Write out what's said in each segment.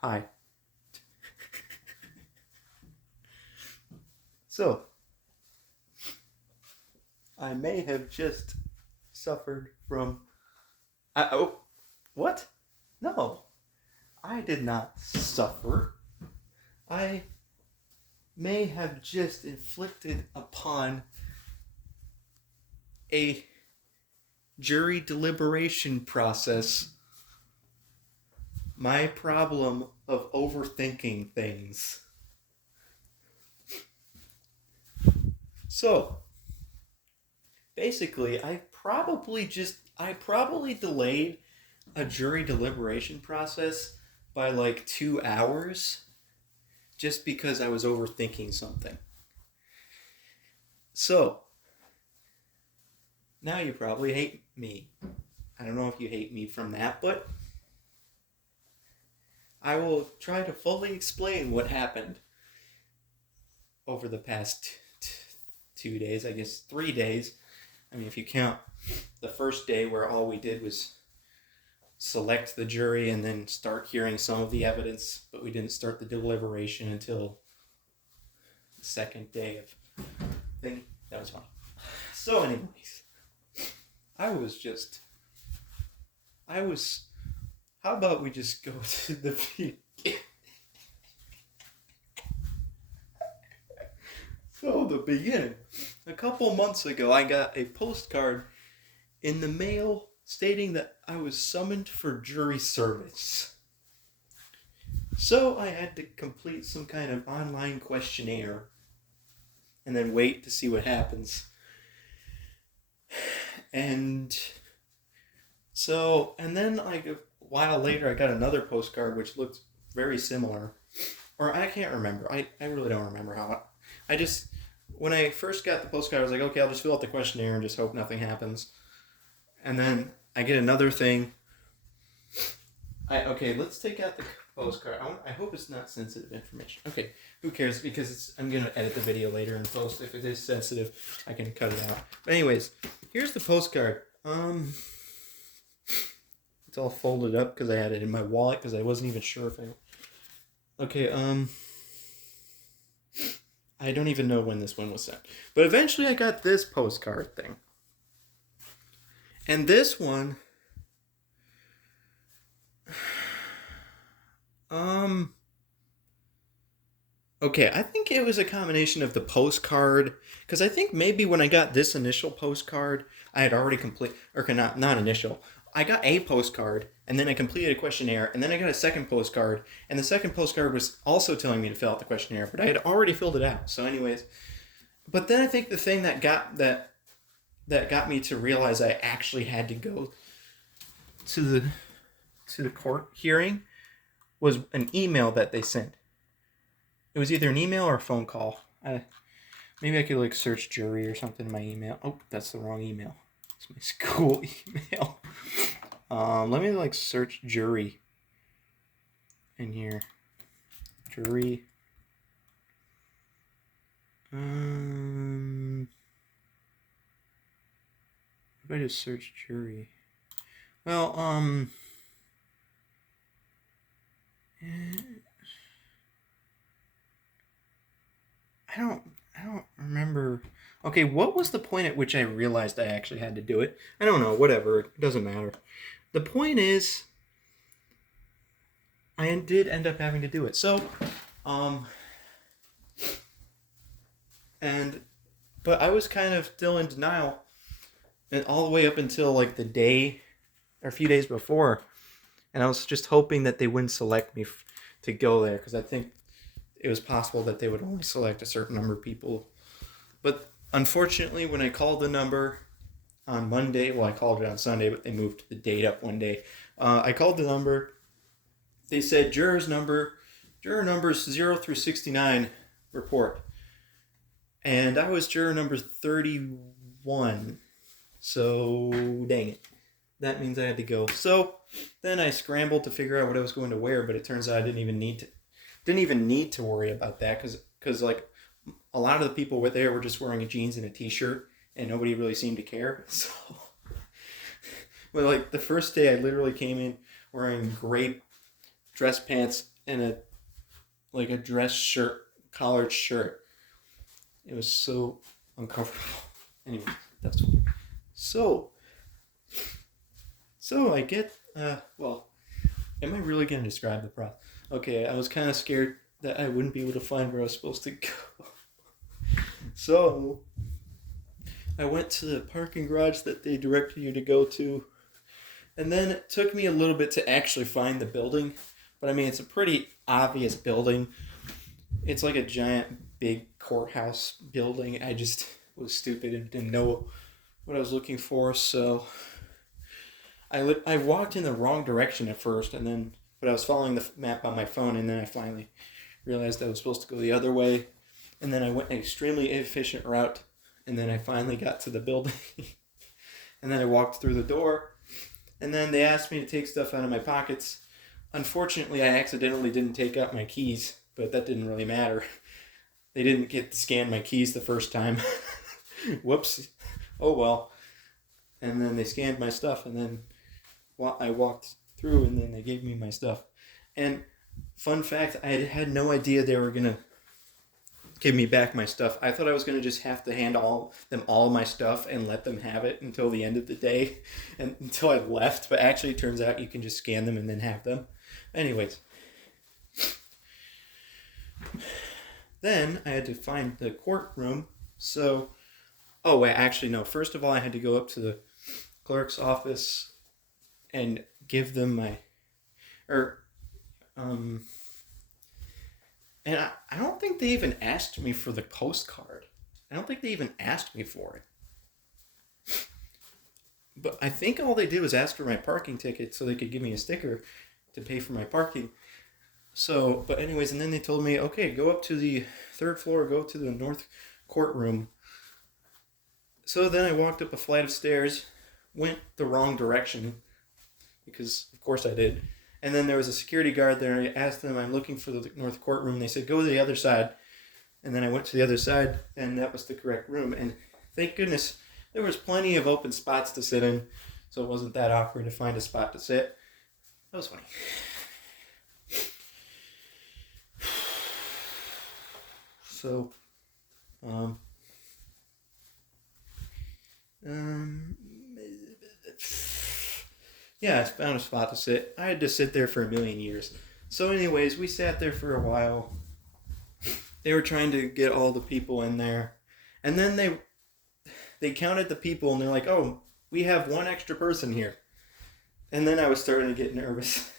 Hi. So, I may have just suffered from. Oh, what? No, I did not suffer. I may have just inflicted upon a jury deliberation process my problem of overthinking things. So, basically, I probably delayed a jury deliberation process by like 2 hours just because I was overthinking something. So, now you probably hate me. I don't know if you hate me from that, but I will try to fully explain what happened over the past 2 days, I guess 3 days. I mean, if you count the first day where all we did was select the jury and then start hearing some of the evidence, but we didn't start the deliberation until the second day of thing. That was fun. So, anyways, I was just. I was. How about we just go to the beginning? So, the beginning. A couple months ago, I got a postcard in the mail stating that I was summoned for jury service. So, I had to complete some kind of online questionnaire and then wait to see what happens. And so, and then like a while later, I got another postcard which looked very similar. Or I can't remember. I really don't remember how. I just, when I first got the postcard, I was like, okay, I'll just fill out the questionnaire and just hope nothing happens. And then I get another thing. Okay, let's take out the postcard. I hope it's not sensitive information. Okay, who cares? Because I'm going to edit the video later and post. If it is sensitive, I can cut it out. But anyways, here's the postcard. It's all folded up because I had it in my wallet because I wasn't even sure if I... Okay, I don't even know when this one was sent. But eventually I got this postcard thing. And this one... Okay, I think it was a combination of the postcard, because I think maybe when I got this initial postcard, I had already not initial. I got a postcard, and then I completed a questionnaire, and then I got a second postcard, and the second postcard was also telling me to fill out the questionnaire, but I had already filled it out. So, anyways, but then I think the thing that got me to realize I actually had to go to the court hearing was an email that they sent. It was either an email or a phone call. Maybe I could like search jury or something in my email. Oh, that's the wrong email. It's my school email. Let me like search jury in here. Jury. If I just search jury. Well, I don't remember. Okay, what was the point at which I realized I actually had to do it? I don't know, whatever. It doesn't matter. The point is, I did end up having to do it. So, but I was kind of still in denial, and all the way up until like the day or a few days before, and I was just hoping that they wouldn't select me to go there because I think it was possible that they would only select a certain number of people. But unfortunately, when I called the number on Monday, well, I called it on Sunday, but they moved the date up one day. I called the number. They said juror numbers 0 through 69 report. And I was juror number 31. So, dang it. That means I had to go. So, then I scrambled to figure out what I was going to wear, but it turns out I didn't even need to worry about that because like a lot of the people there were just wearing jeans and a t-shirt and nobody really seemed to care. So, well, like the first day I literally came in wearing gray dress pants and a dress shirt, collared shirt. It was so uncomfortable. Anyway, that's so. So I get well. Am I really gonna describe the process? Okay, I was kind of scared that I wouldn't be able to find where I was supposed to go. So I went to the parking garage that they directed you to go to, and then it took me a little bit to actually find the building. But I mean, it's a pretty obvious building. It's like a giant, big courthouse building. I just was stupid and didn't know what I was looking for, so I walked in the wrong direction at first, but I was following the map on my phone, and then I finally realized I was supposed to go the other way, and then I went an extremely inefficient route, and then I finally got to the building, and then I walked through the door, and then they asked me to take stuff out of my pockets. Unfortunately, I accidentally didn't take out my keys, but that didn't really matter. They didn't get to scan my keys the first time. Whoops. Oh well. And then they scanned my stuff, and then I walked through, and then they gave me my stuff. And fun fact, I had no idea they were gonna give me back my stuff. I thought I was gonna just have to hand them all my stuff and let them have it until the end of the day, and until I left. But actually, it turns out you can just scan them and then have them. Anyways, then I had to find the courtroom. So, oh wait, actually no. First of all, I had to go up to the clerk's office and give them and I don't think they even asked me for the postcard. I don't think they even asked me for it. But I think all they did was ask for my parking ticket so they could give me a sticker to pay for my parking. So, but anyways, and then they told me, okay, go up to the third floor, go to the north courtroom. So then I walked up a flight of stairs, went the wrong direction, because of course I did. And then there was a security guard there. I asked them, I'm looking for the north courtroom. They said, go to the other side. And then I went to the other side, and that was the correct room. And thank goodness there was plenty of open spots to sit in, so it wasn't that awkward to find a spot to sit. That was funny. So, yeah, I found a spot to sit. I had to sit there for a million years. So anyways, we sat there for a while. They were trying to get all the people in there. And then they counted the people, and they're like, oh, we have one extra person here. And then I was starting to get nervous.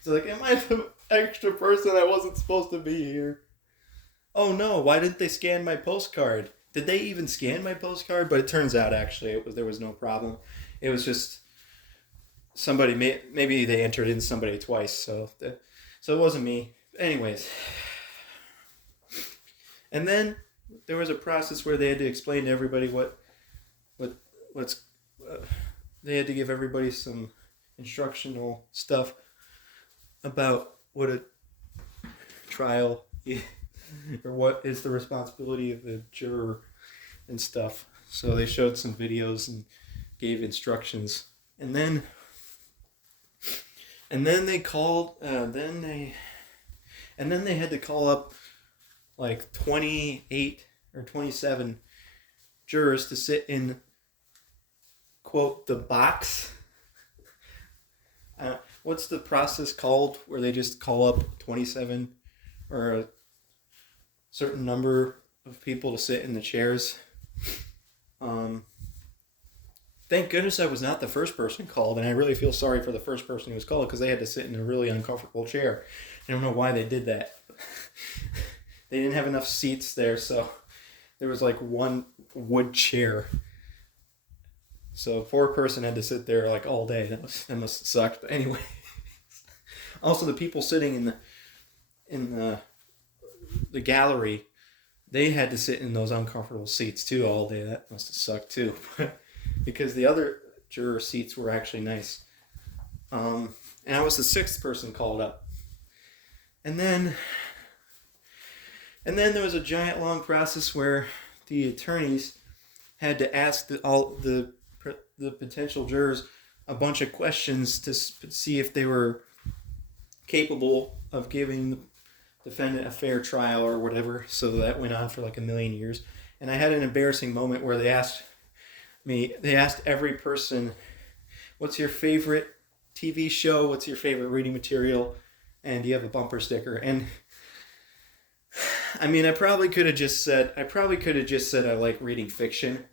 So like, am I the extra person? I wasn't supposed to be here. Oh no, why didn't they scan my postcard? Did they even scan my postcard? But it turns out actually there was no problem. It was just somebody, maybe they entered in somebody twice, so it wasn't me. Anyways. And then there was a process where they had to explain to everybody they had to give everybody some instructional stuff about what a trial is, or what is the responsibility of the juror and stuff. So they showed some videos and gave instructions, and then they called. Then they had to call up like 28 or 27 jurors to sit in, quote, the box. What's the process called where they just call up 27 or a certain number of people to sit in the chairs? Thank goodness I was not the first person called, and I really feel sorry for the first person who was called because they had to sit in a really uncomfortable chair. I don't know why they did that. They didn't have enough seats there, so there was like one wood chair. So a poor person had to sit there like all day. That must have sucked. But anyway, also the people sitting in the gallery, they had to sit in those uncomfortable seats too all day. That must have sucked too, because the other juror seats were actually nice. And I was the sixth person called up, and then there was a giant long process where the attorneys had to ask all the potential jurors a bunch of questions to see if they were capable of giving the defendant a fair trial or whatever. So that went on for like a million years. And I had an embarrassing moment where they asked every person, what's your favorite TV show? What's your favorite reading material? And do you have a bumper sticker? And I mean, I probably could have just said I like reading fiction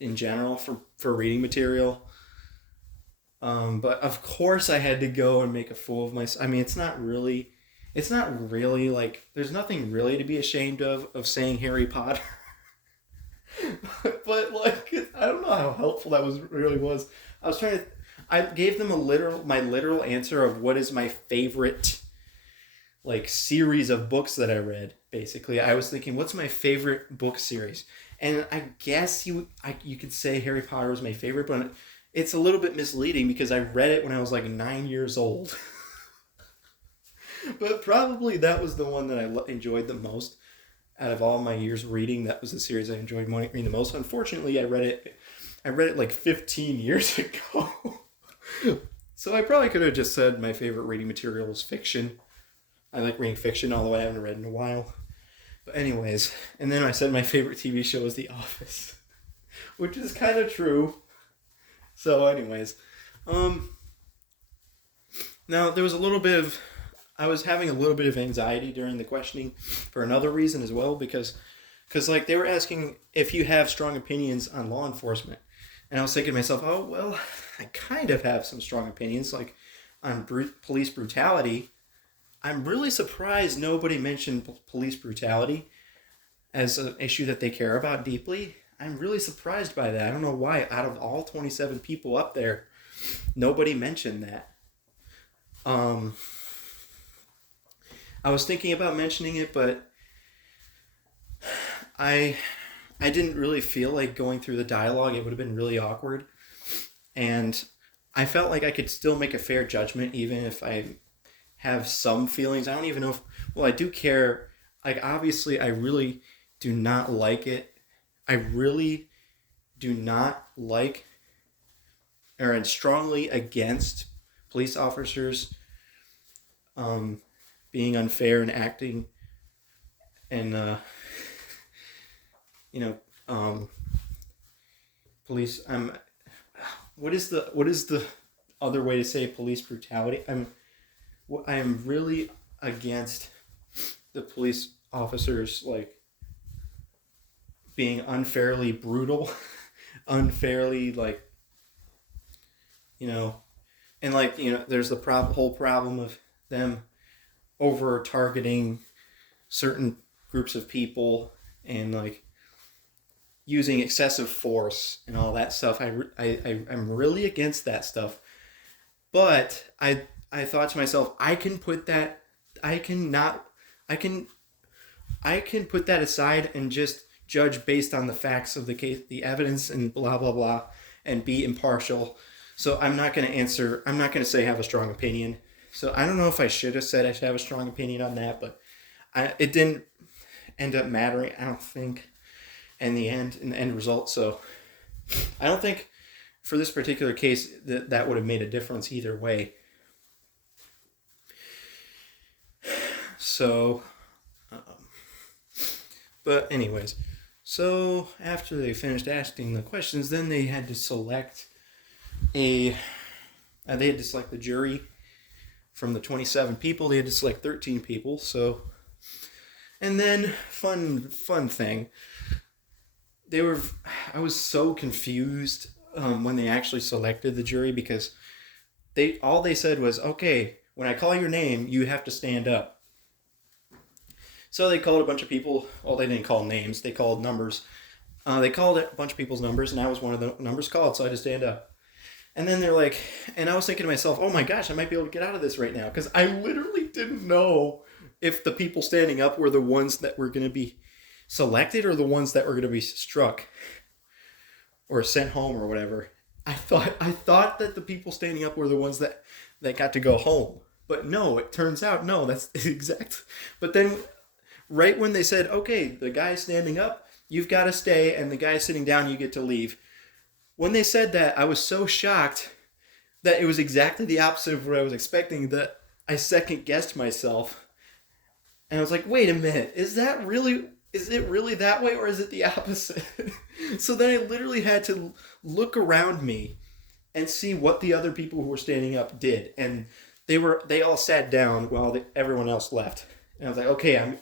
in general for reading material. But of course I had to go and make a fool of myself. I mean, it's not really like, there's nothing really to be ashamed of saying Harry Potter. But like, I don't know how helpful that really was. I gave them my literal answer of what is my favorite like series of books that I read. Basically, I was thinking, what's my favorite book series? And I guess you could say Harry Potter was my favorite, but it's a little bit misleading because I read it when I was like 9 years old. But probably that was the one that I enjoyed the most out of all my years reading. That was the series I enjoyed reading the most. Unfortunately, I read it like 15 years ago. So I probably could have just said my favorite reading material was fiction. I like reading fiction, although I haven't read in a while. But anyways, and then I said my favorite TV show is The Office, which is kind of true. So anyways, now there was I was having a little bit of anxiety during the questioning for another reason as well, because like they were asking if you have strong opinions on law enforcement. And I was thinking to myself, oh, well, I kind of have some strong opinions, like on police brutality. I'm really surprised nobody mentioned police brutality as an issue that they care about deeply. I'm really surprised by that. I don't know why. Out of all 27 people up there, nobody mentioned that. I was thinking about mentioning it, but I didn't really feel like going through the dialogue. It would have been really awkward. And I felt like I could still make a fair judgment even if I have some feelings. I don't even know if... Well, I do care. Like, obviously, I really do not like it. I really do not like or am strongly against police officers being unfair and acting and police. What is the other way to say police brutality? I am really against the police officers like being unfairly brutal, unfairly like, and like, there's the whole problem of them over targeting certain groups of people and like using excessive force and all that stuff. I'm really against that stuff. But I thought to myself, I can put that aside and just judge based on the facts of the case, the evidence, and blah blah blah, and be impartial. So I'm not going to say have a strong opinion. So I don't know if I should have said I should have a strong opinion on that, but it didn't end up mattering, I don't think, in the end result. So I don't think for this particular case that would have made a difference either way. So, but anyways, so after they finished asking the questions, then they had to select the jury. From the 27 people, they had to select 13 people. So, and then fun thing. I was so confused when they actually selected the jury, because all they said was, okay, when I call your name, you have to stand up. So they called a bunch of people. Well, they didn't call names. They called numbers. They called a bunch of people's numbers, and I was one of the numbers called, so I had to stand up. And then they're like, and I was thinking to myself, oh my gosh, I might be able to get out of this right now. Because I literally didn't know if the people standing up were the ones that were going to be selected or the ones that were going to be struck or sent home or whatever. I thought that the people standing up were the ones that got to go home. But no, it turns out, no, that's exact. But then right when they said, okay, the guy standing up, you've got to stay, and the guy sitting down, you get to leave. When they said that, I was so shocked that it was exactly the opposite of what I was expecting that I second-guessed myself. And I was like, wait a minute, is it really that way, or is it the opposite? So then I literally had to look around me and see what the other people who were standing up did. And they all sat down while everyone else left. And I was like, okay,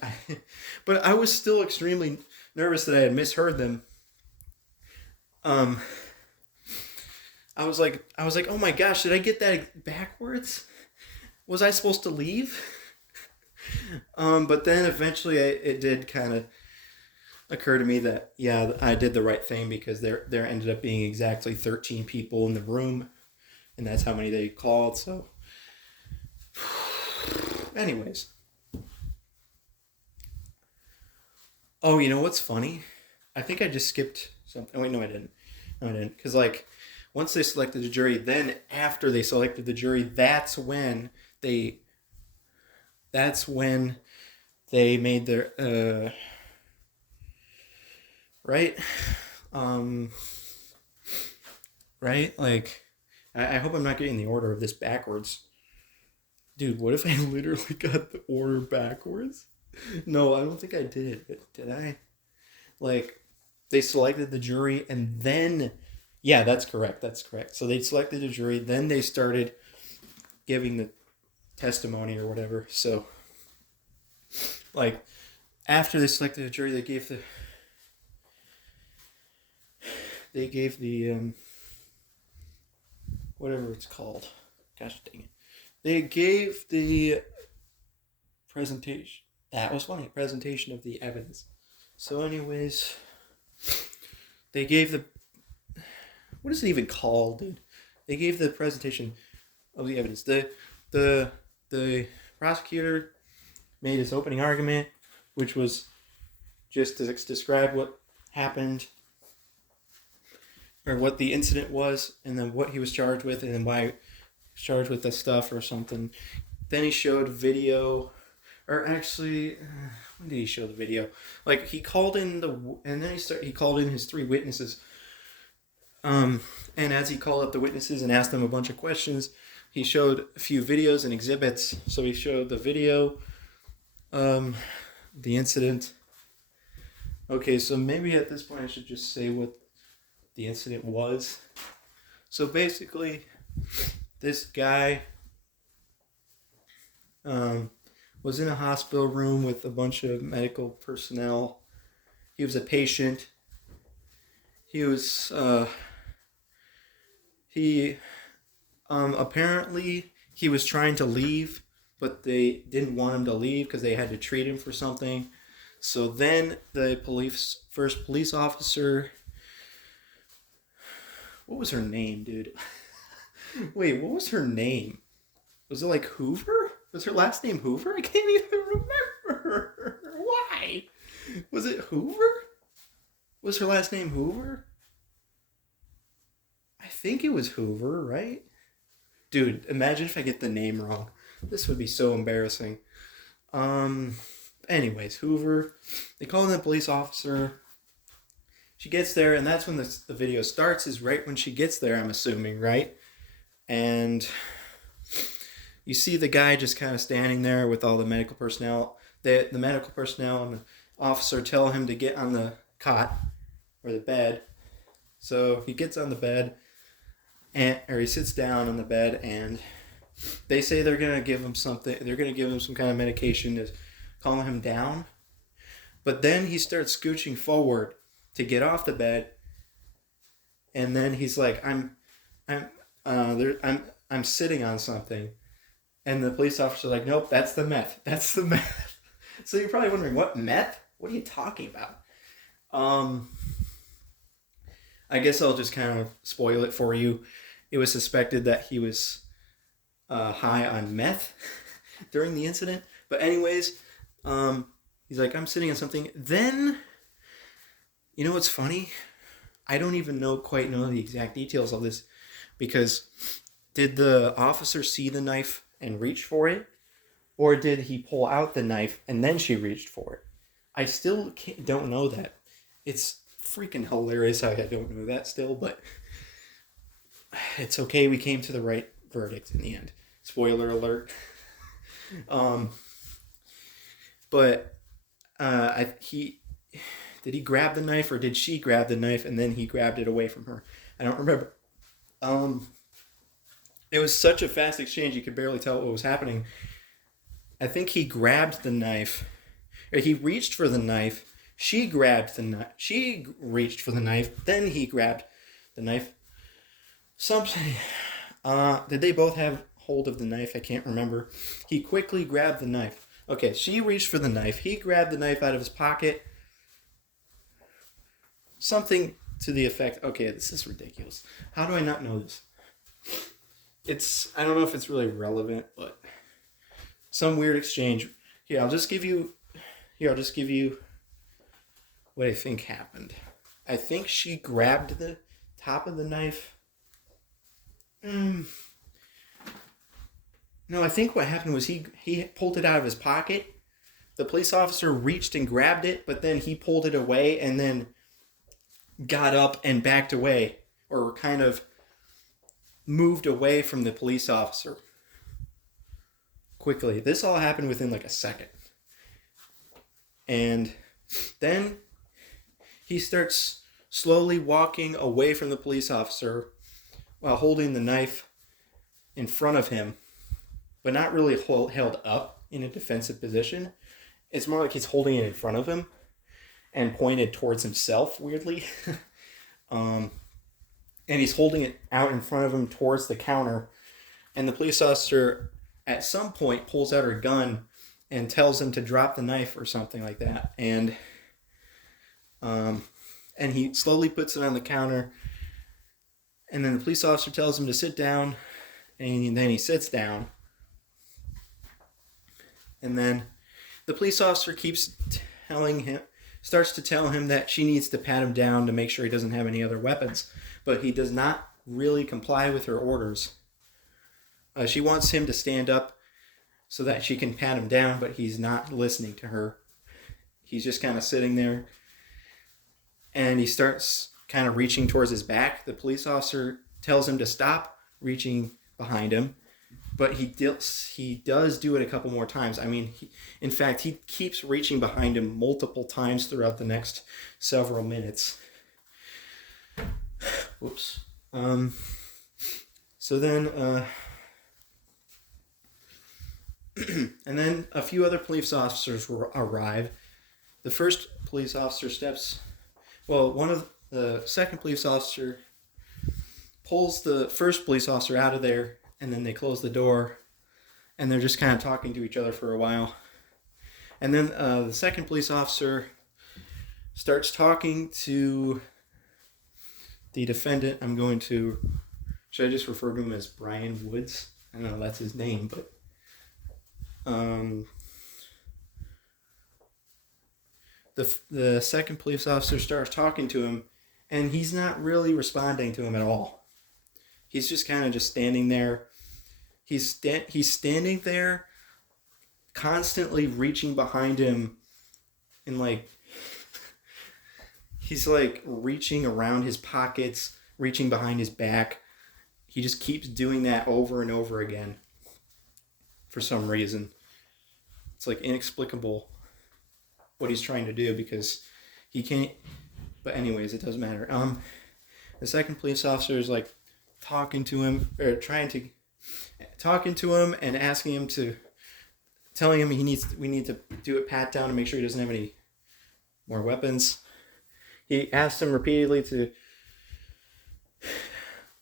but I was still extremely nervous that I had misheard them. Um, I was like, oh my gosh, did I get that backwards? Was I supposed to leave? But then eventually it did kind of occur to me that, yeah, I did the right thing, because there ended up being exactly 13 people in the room, and that's how many they called. So anyways, oh, you know what's funny? I think I just skipped something. Wait, no, I didn't. No, I didn't. Because, like, once they selected the jury, then after they selected the jury, they that's when they made their right, um, right. Like, I hope I'm not getting the order of this backwards, dude. What if I literally got the order backwards? No, I don't think I did. But did I? Like, they selected the jury, and then, yeah, that's correct. That's correct. So they selected the jury, then they started giving the testimony or whatever. So, like, after they selected the jury, they gave the whatever it's called. Gosh dang it! They gave the presentation. That was funny. Presentation of the evidence. So, anyways, they gave the, what is it even called, dude? They gave the presentation of the evidence. The prosecutor made his opening argument, which was just to describe what happened, or what the incident was, and then what he was charged with, and then why he was charged with this stuff or something. Then he showed video, or actually, when did he show the video? Like, he called in and then he called in his 3 witnesses. And as he called up the witnesses and asked them a bunch of questions, he showed a few videos and exhibits. So he showed the video, the incident. Okay, so maybe at this point I should just say what the incident was. So basically, this guy was in a hospital room with a bunch of medical personnel. He was a patient. He was apparently he was trying to leave, but they didn't want him to leave because they had to treat him for something. So then the first police officer, what was her name, dude? Wait, what was her name? Was it like Hoover? Was her last name Hoover? I can't even remember. Why? Was it Hoover? Was her last name Hoover? I think it was Hoover, right? Dude, imagine if I get the name wrong. This would be so embarrassing. Anyways, Hoover. They call in the police officer. She gets there, and that's when the video starts, is right when she gets there, I'm assuming, right? And you see the guy just kind of standing there with all the medical personnel. The medical personnel and the officer tell him to get on the cot, or the bed. So he gets on the bed, or he sits down on the bed, and they say they're going to give him something. They're going to give him some kind of medication to calm him down. But then he starts scooching forward to get off the bed, and then he's like, I'm sitting on something. And the police officer's like, nope, that's the meth. That's the meth. So you're probably wondering, what meth? What are you talking about? I guess I'll just kind of spoil it for you. It was suspected that he was high on meth during the incident. But anyways, he's like, I'm sitting on something. Then, you know what's funny? I don't even quite know the exact details of this, because did the officer see the knife and reach for it? Or did he pull out the knife and then she reached for it? I still don't know that. It's freaking hilarious how I don't know that still, but it's okay. We came to the right verdict in the end. Spoiler alert. but he did he grab the knife or did she grab the knife and then he grabbed it away from her? I don't remember. Um, it was such a fast exchange you could barely tell what was happening. I think he grabbed the knife, or he reached for the knife. She grabbed the knife. She reached for the knife. Then he grabbed the knife. Something. Did they both have hold of the knife? I can't remember. He quickly grabbed the knife. Okay, she reached for the knife. He grabbed the knife out of his pocket. Something to the effect, okay, this is ridiculous. How do I not know this? I don't know if it's really relevant, but some weird exchange. I'll just give you what I think happened. I think she grabbed the top of the knife. No, I think what happened was he pulled it out of his pocket. The police officer reached and grabbed it, but then he pulled it away and then got up and backed away, or kind of moved away from the police officer quickly. This all happened within like a second. And then he starts slowly walking away from the police officer while holding the knife in front of him, but not really held up in a defensive position. It's more like he's holding it in front of him and pointed towards himself, weirdly. And he's holding it out in front of him towards the counter. And the police officer at some point pulls out her gun and tells him to drop the knife or something like that. And he slowly puts it on the counter. And then the police officer tells him to sit down. And then he sits down. And then the police officer starts to tell him that she needs to pat him down to make sure he doesn't have any other weapons. But he does not really comply with her orders. She wants him to stand up so that she can pat him down, but he's not listening to her. He's just kind of sitting there. And he starts kind of reaching towards his back. The police officer tells him to stop reaching behind him. But he does do it a couple more times. I mean, in fact, he keeps reaching behind him multiple times throughout the next several minutes. Whoops. So then, and then a few other police officers arrive. The first police officer the second police officer pulls the first police officer out of there, and then they close the door, and they're just kind of talking to each other for a while. And then the second police officer starts talking to the defendant. Should I just refer to him as Brian Woods? I don't know, that's his name, but the second police officer starts talking to him, and he's not really responding to him at all. He's just kind of just standing there. He's standing there, constantly reaching behind him, and he's reaching around his pockets, reaching behind his back. He just keeps doing that over and over again. For some reason, it's inexplicable what he's trying to do because he can't. But anyways, it doesn't matter. The second police officer is talking to him and asking him telling him we need to do a pat down to make sure he doesn't have any more weapons. He asked him repeatedly to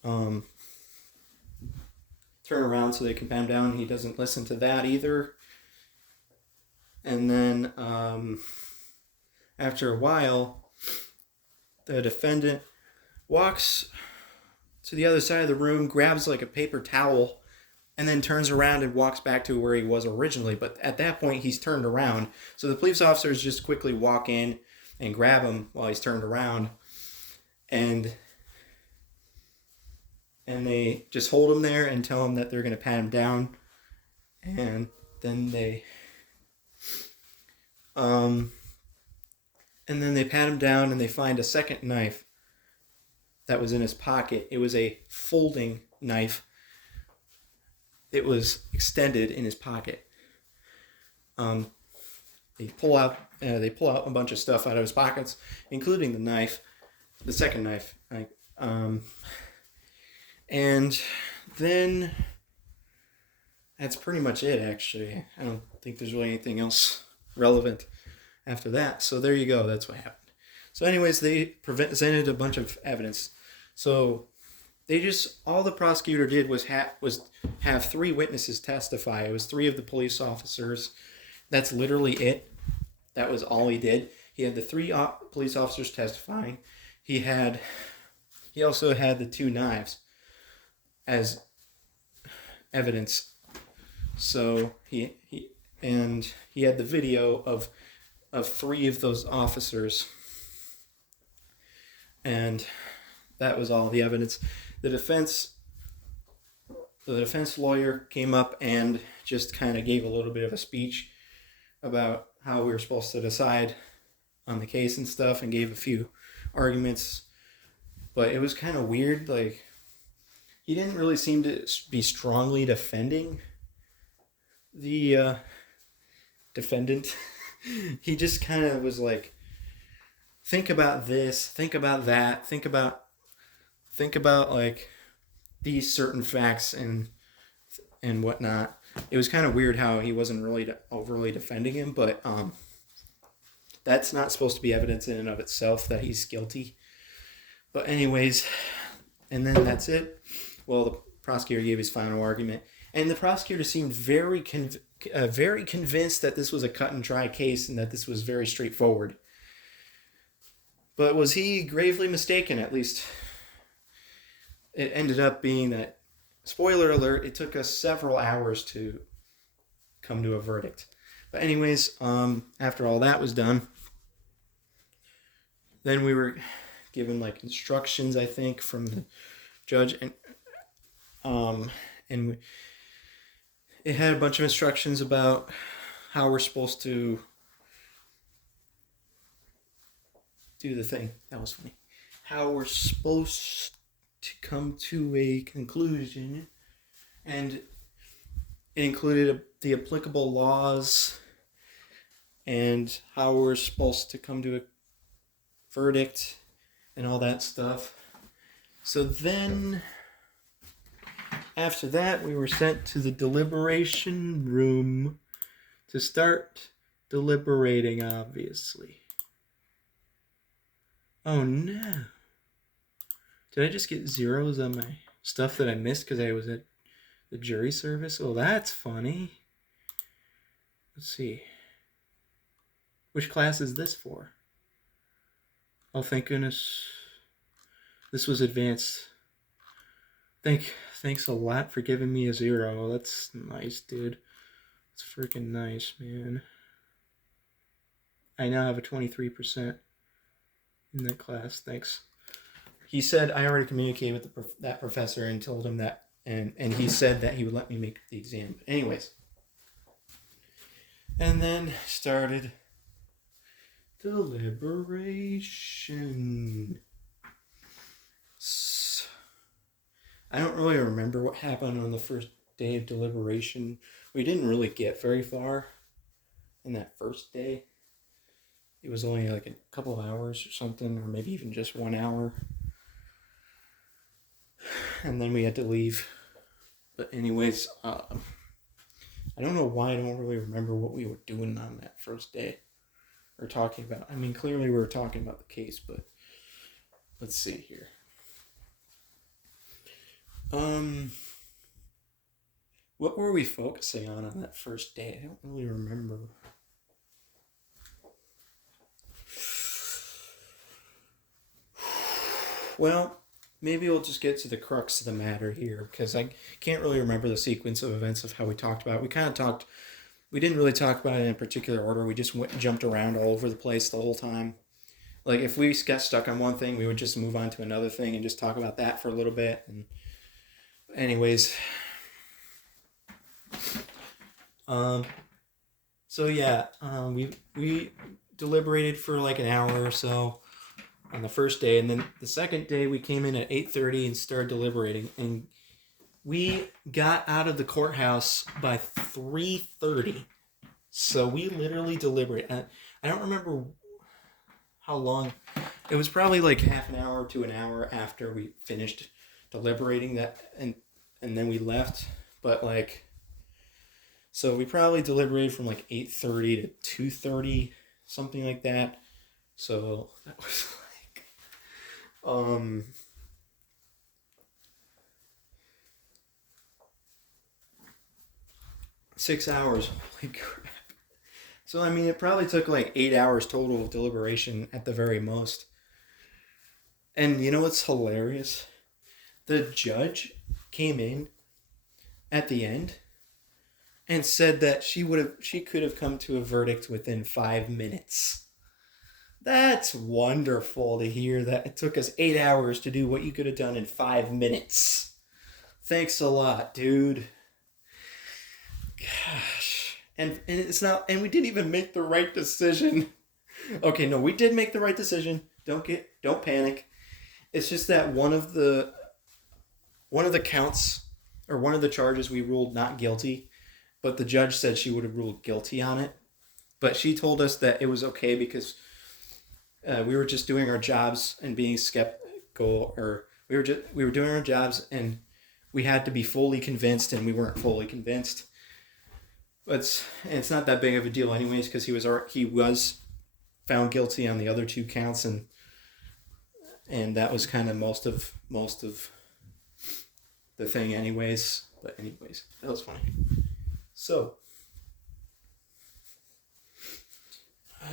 turn around so they can pat him down. He doesn't listen to that either. And then after a while, the defendant walks to the other side of the room, grabs a paper towel, and then turns around and walks back to where he was originally. But at that point, he's turned around. So the police officers just quickly walk in and grab him while he's turned around. And they just hold him there and tell him that they're going to pat him down. And then they pat him down and they find a second knife that was in his pocket. It was a folding knife. It was extended in his pocket. And they pull out a bunch of stuff out of his pockets, including the knife, the second knife. And then that's pretty much it, actually. I don't think there's really anything else relevant after that. So there you go. That's what happened. So anyways, they presented a bunch of evidence. So all the prosecutor did was have 3 witnesses testify. It was 3 of the police officers. That's literally it. That was all he did. He had the 3 police officers testifying. He also had the 2 knives as evidence. So he had the video of 3 of those officers, and that was all the evidence. The defense lawyer came up and just kind of gave a little bit of a speech about how we were supposed to decide on the case and stuff, and gave a few arguments, but it was kind of weird. Like, he didn't really seem to be strongly defending the defendant. He just kind of was like, think about this, think about that, think about like these certain facts and whatnot. It was kind of weird how he wasn't really overly defending him, but that's not supposed to be evidence in and of itself that he's guilty. But anyways, and then that's it. Well, the prosecutor gave his final argument, and the prosecutor seemed very convinced that this was a cut and dry case and that this was very straightforward. But was he gravely mistaken? At least it ended up being that, spoiler alert, it took us several hours to come to a verdict. But anyways, after all that was done, then we were given like instructions, I think, from the judge, and it had a bunch of instructions about how we're supposed to do the thing. That was funny. How we're supposed to come to a conclusion, and it included the applicable laws and how we're supposed to come to a verdict and all that stuff. So then, after that, we were sent to the deliberation room to start deliberating, obviously. Oh no. Did I just get zeros on my stuff that I missed because I was at the jury service? Oh, that's funny. Let's see. Which class is this for? Oh, thank goodness. This was advanced. Thanks a lot for giving me a 0. That's nice, dude. That's freaking nice, man. I now have a 23% in that class. Thanks. He said I already communicated with that professor and told him that, and he said that he would let me make the exam. But anyways. And then started deliberation. I don't really remember what happened on the first day of deliberation. We didn't really get very far in that first day. It was only like a couple of hours or something, or maybe even just 1 hour. And then we had to leave. But anyways, I don't know why I don't really remember what we were doing on that first day. Or talking about. I mean, clearly we were talking about the case, but let's see here. What were we focusing on that first day? I don't really remember. Well, maybe we'll just get to the crux of the matter here, because I can't really remember the sequence of events of how we talked about it. We didn't really talk about it in a particular order. We just jumped around all over the place the whole time. Like, if we got stuck on one thing, we would just move on to another thing and just talk about that for a little bit. And anyways, so yeah, we deliberated for like an hour or so on the first day, and then the second day we came in at 8:30 and started deliberating, and we got out of the courthouse by 3:30. So we literally deliberated. I don't remember how long. It was probably like half an hour to an hour after we finished deliberating that, and then we left. But like, so we probably deliberated from like 8:30 to 2:30, something like that. So that was like, 6 hours. Holy crap! So I mean, it probably took like 8 hours total of deliberation at the very most. And you know what's hilarious? The judge came in at the end and said that she could have come to a verdict within 5 minutes. That's wonderful to hear that it took us 8 hours to do what you could have done in 5 minutes. Thanks a lot, dude. Gosh. And it's not, and we didn't even make the right decision. Okay, no, we did make the right decision. Don't panic. It's just that one of the counts, or one of the charges, we ruled not guilty, but the judge said she would have ruled guilty on it. But she told us that it was okay because we were just doing our jobs and being skeptical, or we were doing our jobs and we had to be fully convinced, and we weren't fully convinced. But it's not that big of a deal anyways, because he was found guilty on the other two counts, and that was kind of most of the thing anyways. But anyways, that was funny. So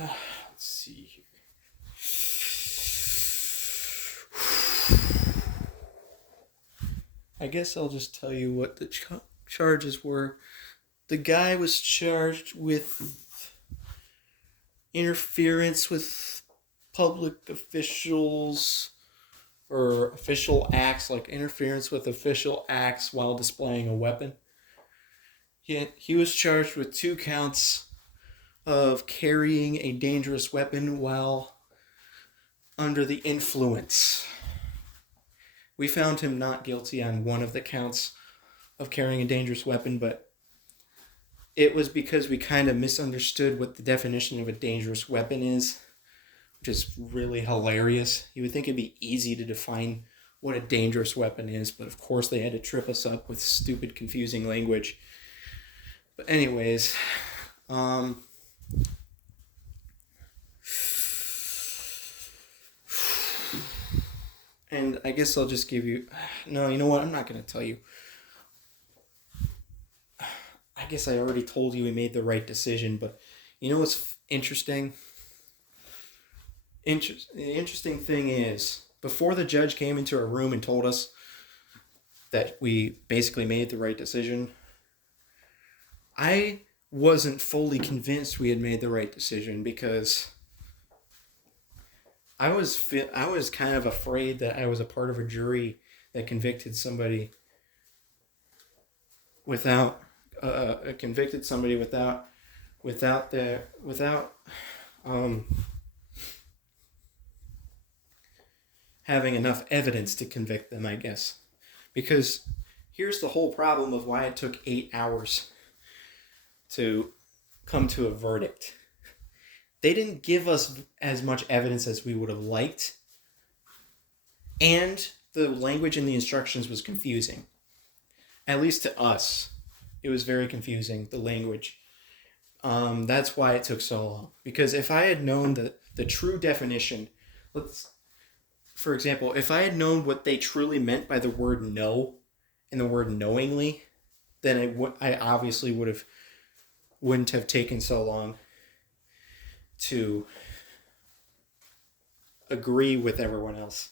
let's see here. I guess I'll just tell you what the charges were. The guy was charged with interference with public officials, or official acts, like interference with official acts while displaying a weapon. He was charged with 2 counts of carrying a dangerous weapon while under the influence. We found him not guilty on one of the counts of carrying a dangerous weapon, but it was because we kind of misunderstood what the definition of a dangerous weapon is, which is really hilarious. You would think it'd be easy to define what a dangerous weapon is, but of course they had to trip us up with stupid, confusing language. But anyways, and I guess I'll just give you... No, you know what? I'm not going to tell you. I guess I already told you we made the right decision, but you know what's interesting? The interesting thing is, before the judge came into our room and told us that we basically made the right decision, I wasn't fully convinced we had made the right decision, because I was kind of afraid that I was a part of a jury that convicted somebody without having enough evidence to convict them, I guess. Because here's the whole problem of why it took 8 hours to come to a verdict. They didn't give us as much evidence as we would have liked, and the language in the instructions was confusing. At least to us, it was very confusing, the language. That's why it took so long. Because if I had known the true definition, for example, if I had known what they truly meant by the word no and the word knowingly, then I obviously wouldn't have taken so long to agree with everyone else,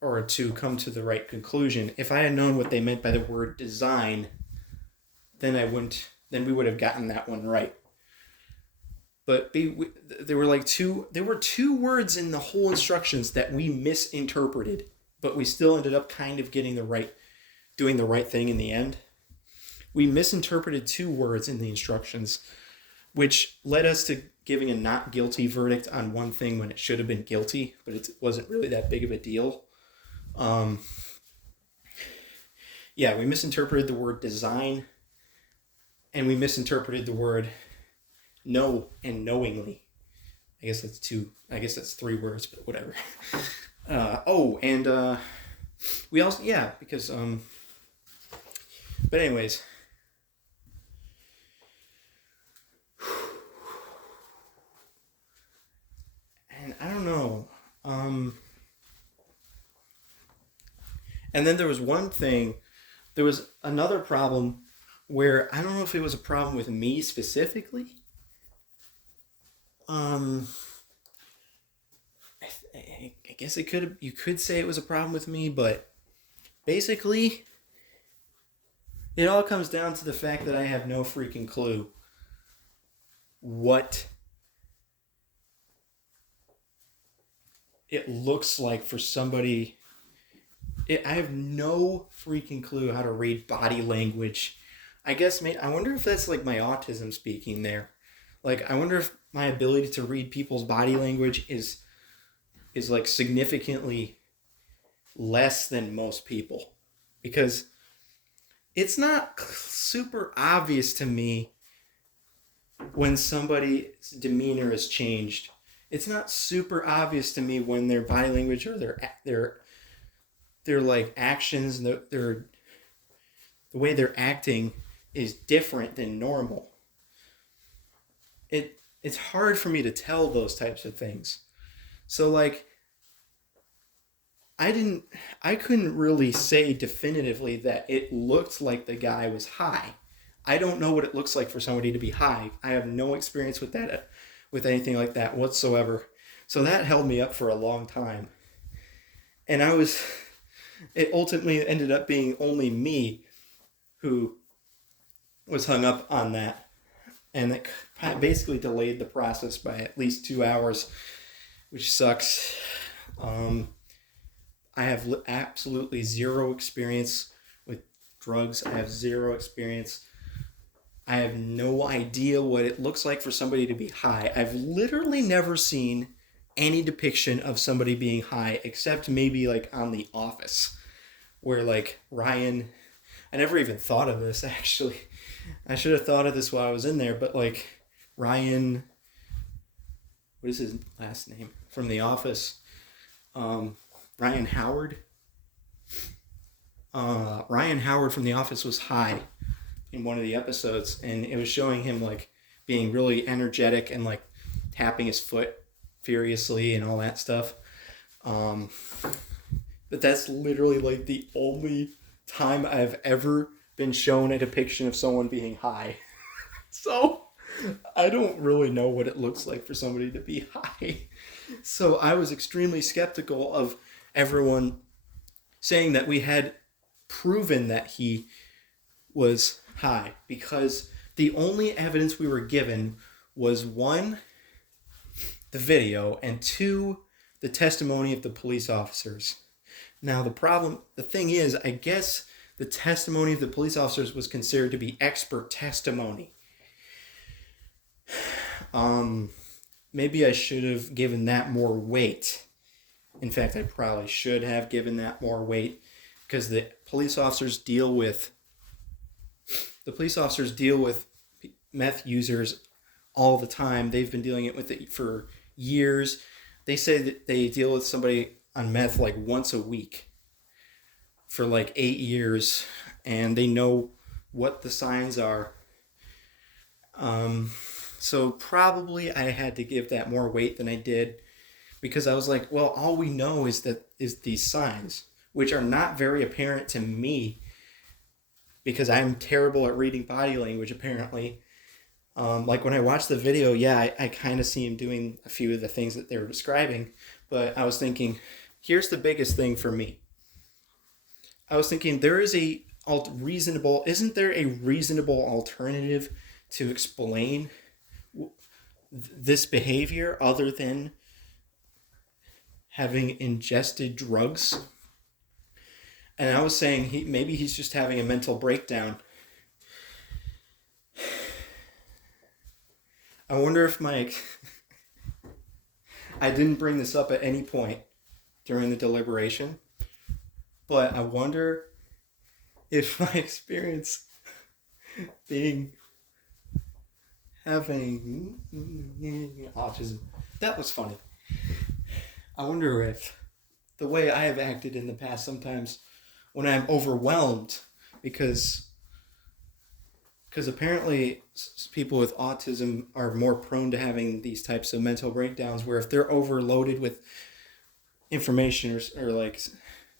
or to come to the right conclusion. If I had known what they meant by the word design, then we would have gotten that one right. But there were 2 words in the whole instructions that we misinterpreted, but we still ended up kind of doing the right thing in the end. We misinterpreted 2 words in the instructions, which led us to giving a not guilty verdict on one thing when it should have been guilty, but it wasn't really that big of a deal. We misinterpreted the word design, and we misinterpreted the word know and knowingly. I guess that's two. I guess that's three words, but whatever. We also, yeah, because but anyways, and I don't know. And then there was one thing. There was another problem where I don't know if it was a problem with me specifically. Um, I guess it could. You could say it was a problem with me, but basically, it all comes down to the fact that I have no freaking clue what it looks like for somebody. I have no freaking clue how to read body language. I guess, I wonder if that's like my autism speaking there. Like, I wonder if my ability to read people's body language is like significantly less than most people, because it's not super obvious to me when somebody's demeanor has changed. It's not super obvious to me when their body language or their like actions and the way they're acting is different than normal. It's hard for me to tell those types of things. So like I couldn't really say definitively that it looked like the guy was high. I don't know what it looks like for somebody to be high. I have no experience with that, with anything like that whatsoever. So that held me up for a long time. And it ultimately ended up being only me who was hung up on that. And it basically delayed the process by at least 2 hours, which sucks. I have absolutely zero experience with drugs. I have zero experience. I have no idea what it looks like for somebody to be high. I've literally never seen any depiction of somebody being high, except maybe like on The Office, where like Ryan, I never even thought of this actually. I should have thought of this while I was in there, but like Ryan, what is his last name from The Office? Ryan Howard. Ryan Howard from The Office was high in one of the episodes, and it was showing him like being really energetic and like tapping his foot furiously and all that stuff. But that's literally like the only time I've ever been shown a depiction of someone being high. So I don't really know what it looks like for somebody to be high. So I was extremely skeptical of everyone saying that we had proven that he was high, because the only evidence we were given was, one, the video, and two, the testimony of the police officers. Now the thing is, I guess the testimony of the police officers was considered to be expert testimony. Maybe I should have given that more weight. In fact, I probably should have given that more weight, because the police officers deal with meth users all the time. They've been dealing with it for years. They say that they deal with somebody on meth like once a week for like 8 years, and they know what the signs are. So probably I had to give that more weight than I did, because I was like, well, all we know is these signs, which are not very apparent to me, because I'm terrible at reading body language apparently. Like when I watched the video, yeah, I kind of see him doing a few of the things that they were describing, but I was thinking, here's the biggest thing for me. I was thinking, isn't there a reasonable alternative to explain this behavior other than having ingested drugs? And I was saying maybe he's just having a mental breakdown. I wonder if I didn't bring this up at any point during the deliberation, but I wonder if my experience having autism. That was funny. I wonder if the way I have acted in the past sometimes when I'm overwhelmed because apparently people with autism are more prone to having these types of mental breakdowns where if they're overloaded with information or like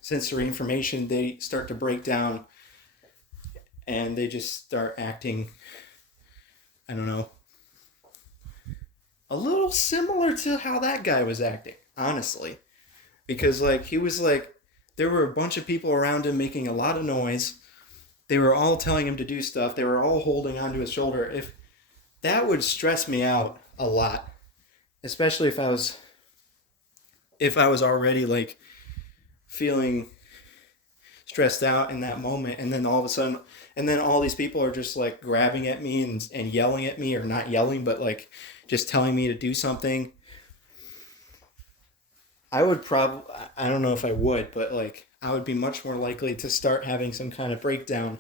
sensory information, they start to break down and they just start acting, I don't know, a little similar to how that guy was acting, honestly. Because like he was like, there were a bunch of people around him making a lot of noise. They were all telling him to do stuff. They were all holding onto his shoulder. If that would stress me out a lot, especially if I was already like feeling stressed out in that moment, and then all of a sudden, and then all these people are just like grabbing at me and yelling at me, or not yelling, but like just telling me to do something. I would probably, I don't know if I would, but like I would be much more likely to start having some kind of breakdown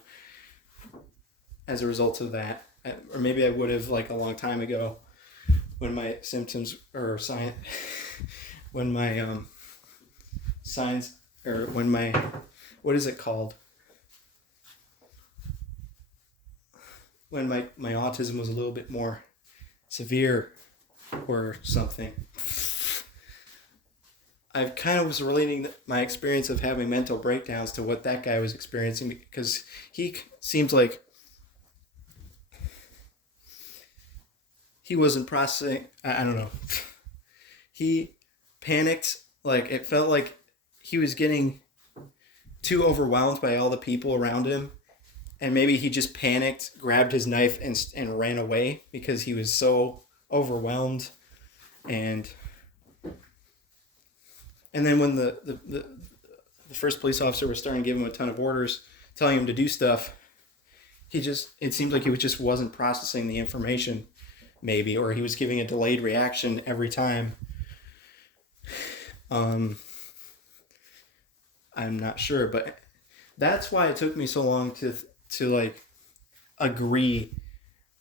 as a result of that. Or maybe I would have like a long time ago when my symptoms or sign, when my signs, or when my, what is it called? When my autism was a little bit more severe or something. I kind of was relating my experience of having mental breakdowns to what that guy was experiencing, because he seemed like he wasn't processing. I don't know. He panicked. Like it felt like he was getting too overwhelmed by all the people around him, and maybe he just panicked, grabbed his knife, and ran away because he was so overwhelmed. And then when the first police officer was starting to give him a ton of orders, telling him to do stuff, it seemed like he just wasn't processing the information, maybe, or he was giving a delayed reaction every time. I'm not sure, but that's why it took me so long to like agree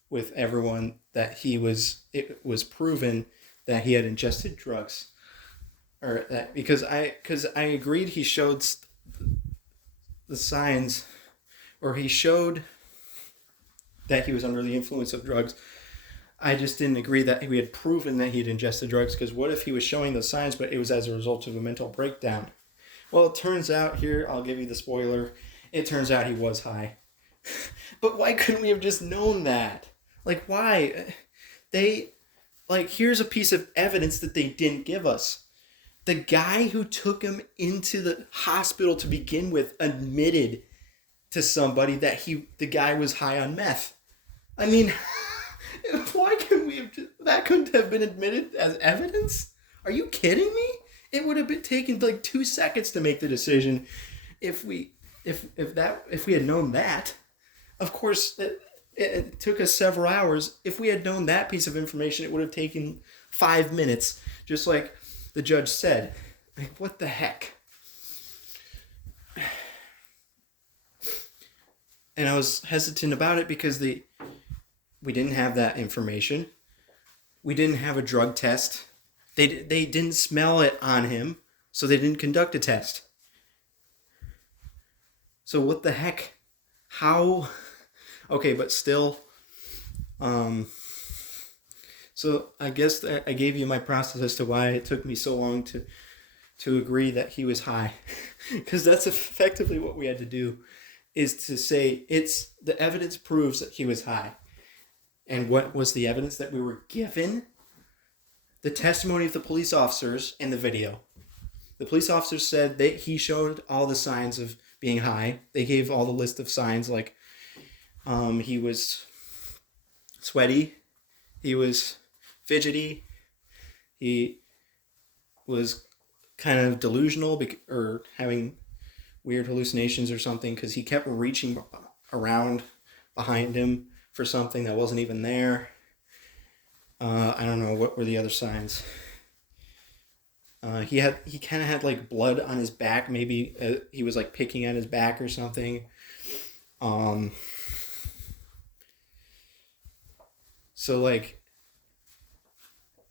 with everyone that it was proven that he had ingested drugs. Or that because I agreed he showed the signs, or he showed that he was under the influence of drugs. I just didn't agree that we had proven that he had ingested drugs, because what if he was showing the signs but it was as a result of a mental breakdown? Well, it turns out here, I'll give you the spoiler, it turns out he was high. But why couldn't we have just known that? Like, why? Here's a piece of evidence that they didn't give us. The guy who took him into the hospital to begin with admitted to somebody that the guy was high on meth. I mean, why couldn't we have that couldn't have been admitted as evidence? Are you kidding me? It would have been taken like 2 seconds to make the decision if we had known that. Of course, it took us several hours. If we had known that piece of information, it would have taken 5 minutes, just like the judge said. Like, what the heck? And I was hesitant about it because we didn't have that information. We didn't have a drug test. They didn't smell it on him, so they didn't conduct a test. So what the heck? How? Okay, but still, so I guess I gave you my process as to why it took me so long to agree that he was high. Because that's effectively what we had to do, is to say the evidence proves that he was high. And what was the evidence that we were given? The testimony of the police officers in the video. The police officers said that he showed all the signs of being high. They gave all the list of signs, like he was sweaty, he was fidgety, he was kind of delusional or having weird hallucinations or something, because he kept reaching around behind him for something that wasn't even there. I don't know, what were the other signs? He kind of had like blood on his back. Maybe he was like picking at his back or something. So like,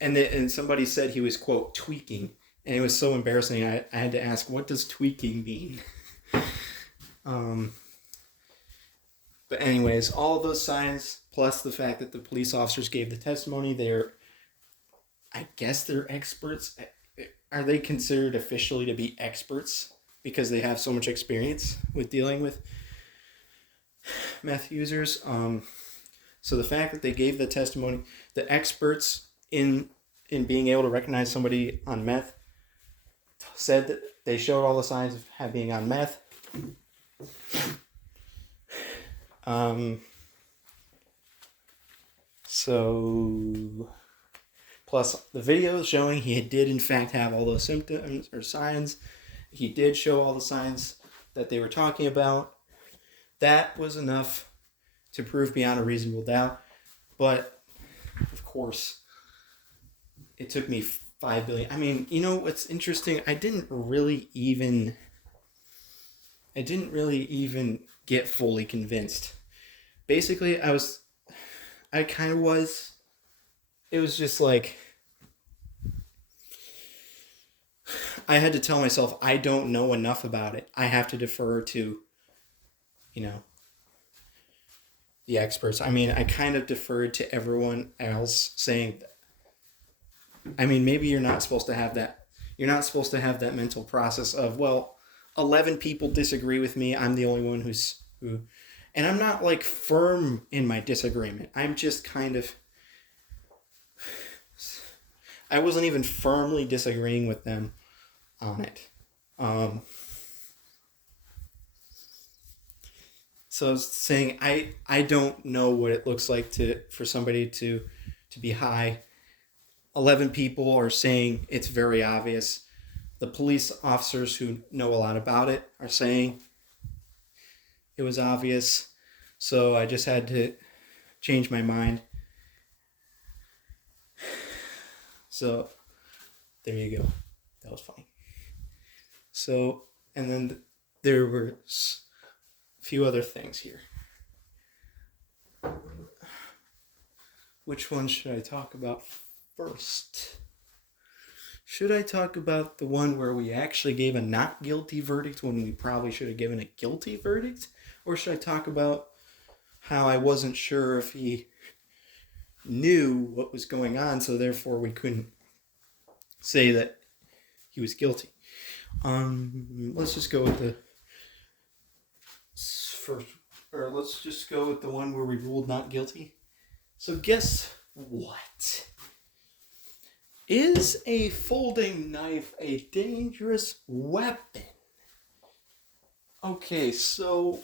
and somebody said he was quote tweaking, and it was so embarrassing. I had to ask, what does tweaking mean? um, but anyways, all of those signs plus the fact that the police officers gave the testimony, I guess they're experts. Are they considered officially to be experts because they have so much experience with dealing with meth users? So the fact that they gave the testimony, the experts in being able to recognize somebody on meth said that they showed all the signs of being on meth. So plus the video showing he did in fact have all those symptoms or signs. He did show all the signs that they were talking about. That was enough to prove beyond a reasonable doubt. But of course, it took me 5 billion. I mean, you know what's interesting? I didn't really even get fully convinced. Basically, I kind of was. It was just like, I had to tell myself, I don't know enough about it. I have to defer to, the experts. I mean, I kind of deferred to everyone else saying, I mean, maybe you're not supposed to have that. You're not supposed to have that mental process of, well, 11 people disagree with me. I'm the only one who, and I'm not like firm in my disagreement. I'm just kind of, I wasn't even firmly disagreeing with them on it. So I was saying, I don't know what it looks like for somebody to be high. 11 people are saying it's very obvious. The police officers who know a lot about it are saying it was obvious. So I just had to change my mind. So there you go. That was funny. So, and then there were a few other things here. Which one should I talk about first? Should I talk about the one where we actually gave a not guilty verdict when we probably should have given a guilty verdict? Or should I talk about how I wasn't sure if he knew what was going on, so therefore we couldn't say that he was guilty? Let's just go with the first, or let's just go with the one where we ruled not guilty. So guess what? Is a folding knife a dangerous weapon? Okay, so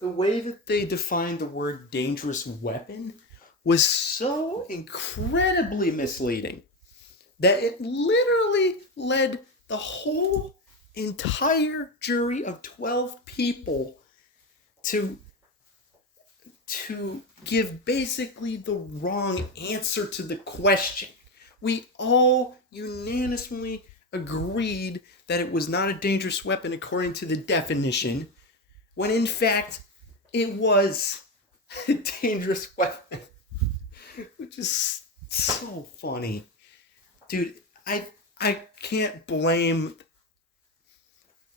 the way that they defined the word dangerous weapon was so incredibly misleading that it literally led the whole entire jury of 12 people to give basically the wrong answer to the question. We all unanimously agreed that it was not a dangerous weapon according to the definition, when in fact it was a dangerous weapon, which is so funny. Dude, I can't blame,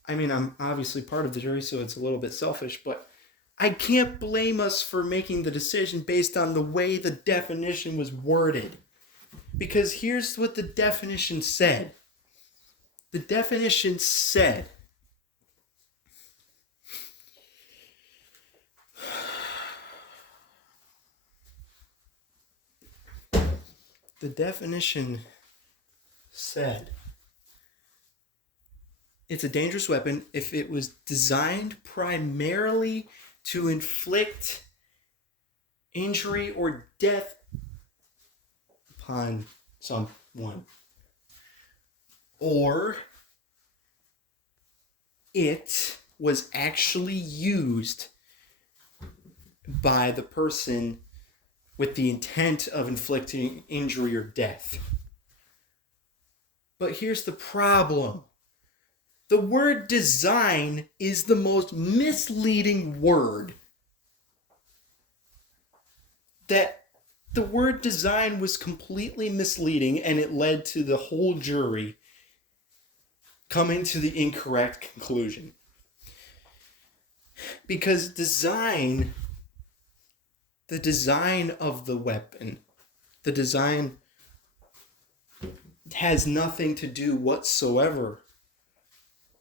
I mean, I'm obviously part of the jury, so it's a little bit selfish, but I can't blame us for making the decision based on the way the definition was worded. Because here's what the definition said. The definition said, it's a dangerous weapon if it was designed primarily to inflict injury or death upon someone, or it was actually used by the person with the intent of inflicting injury or death. But here's the problem. The word design is the most misleading word that The word design was completely misleading, and it led to the whole jury coming to the incorrect conclusion. Because the design of the weapon, the design has nothing to do whatsoever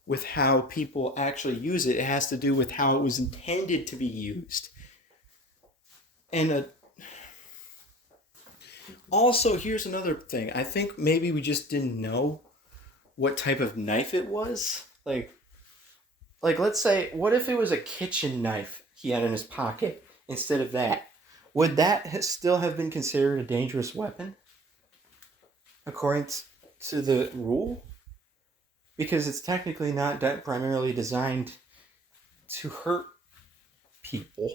with how people actually use it. It has to do with how it was intended to be used. And also, here's another thing. I think maybe we just didn't know what type of knife it was. Like let's say, what if it was a kitchen knife he had in his pocket instead of that? Would that still have been considered a dangerous weapon according to the rule? Because it's technically not primarily designed to hurt people.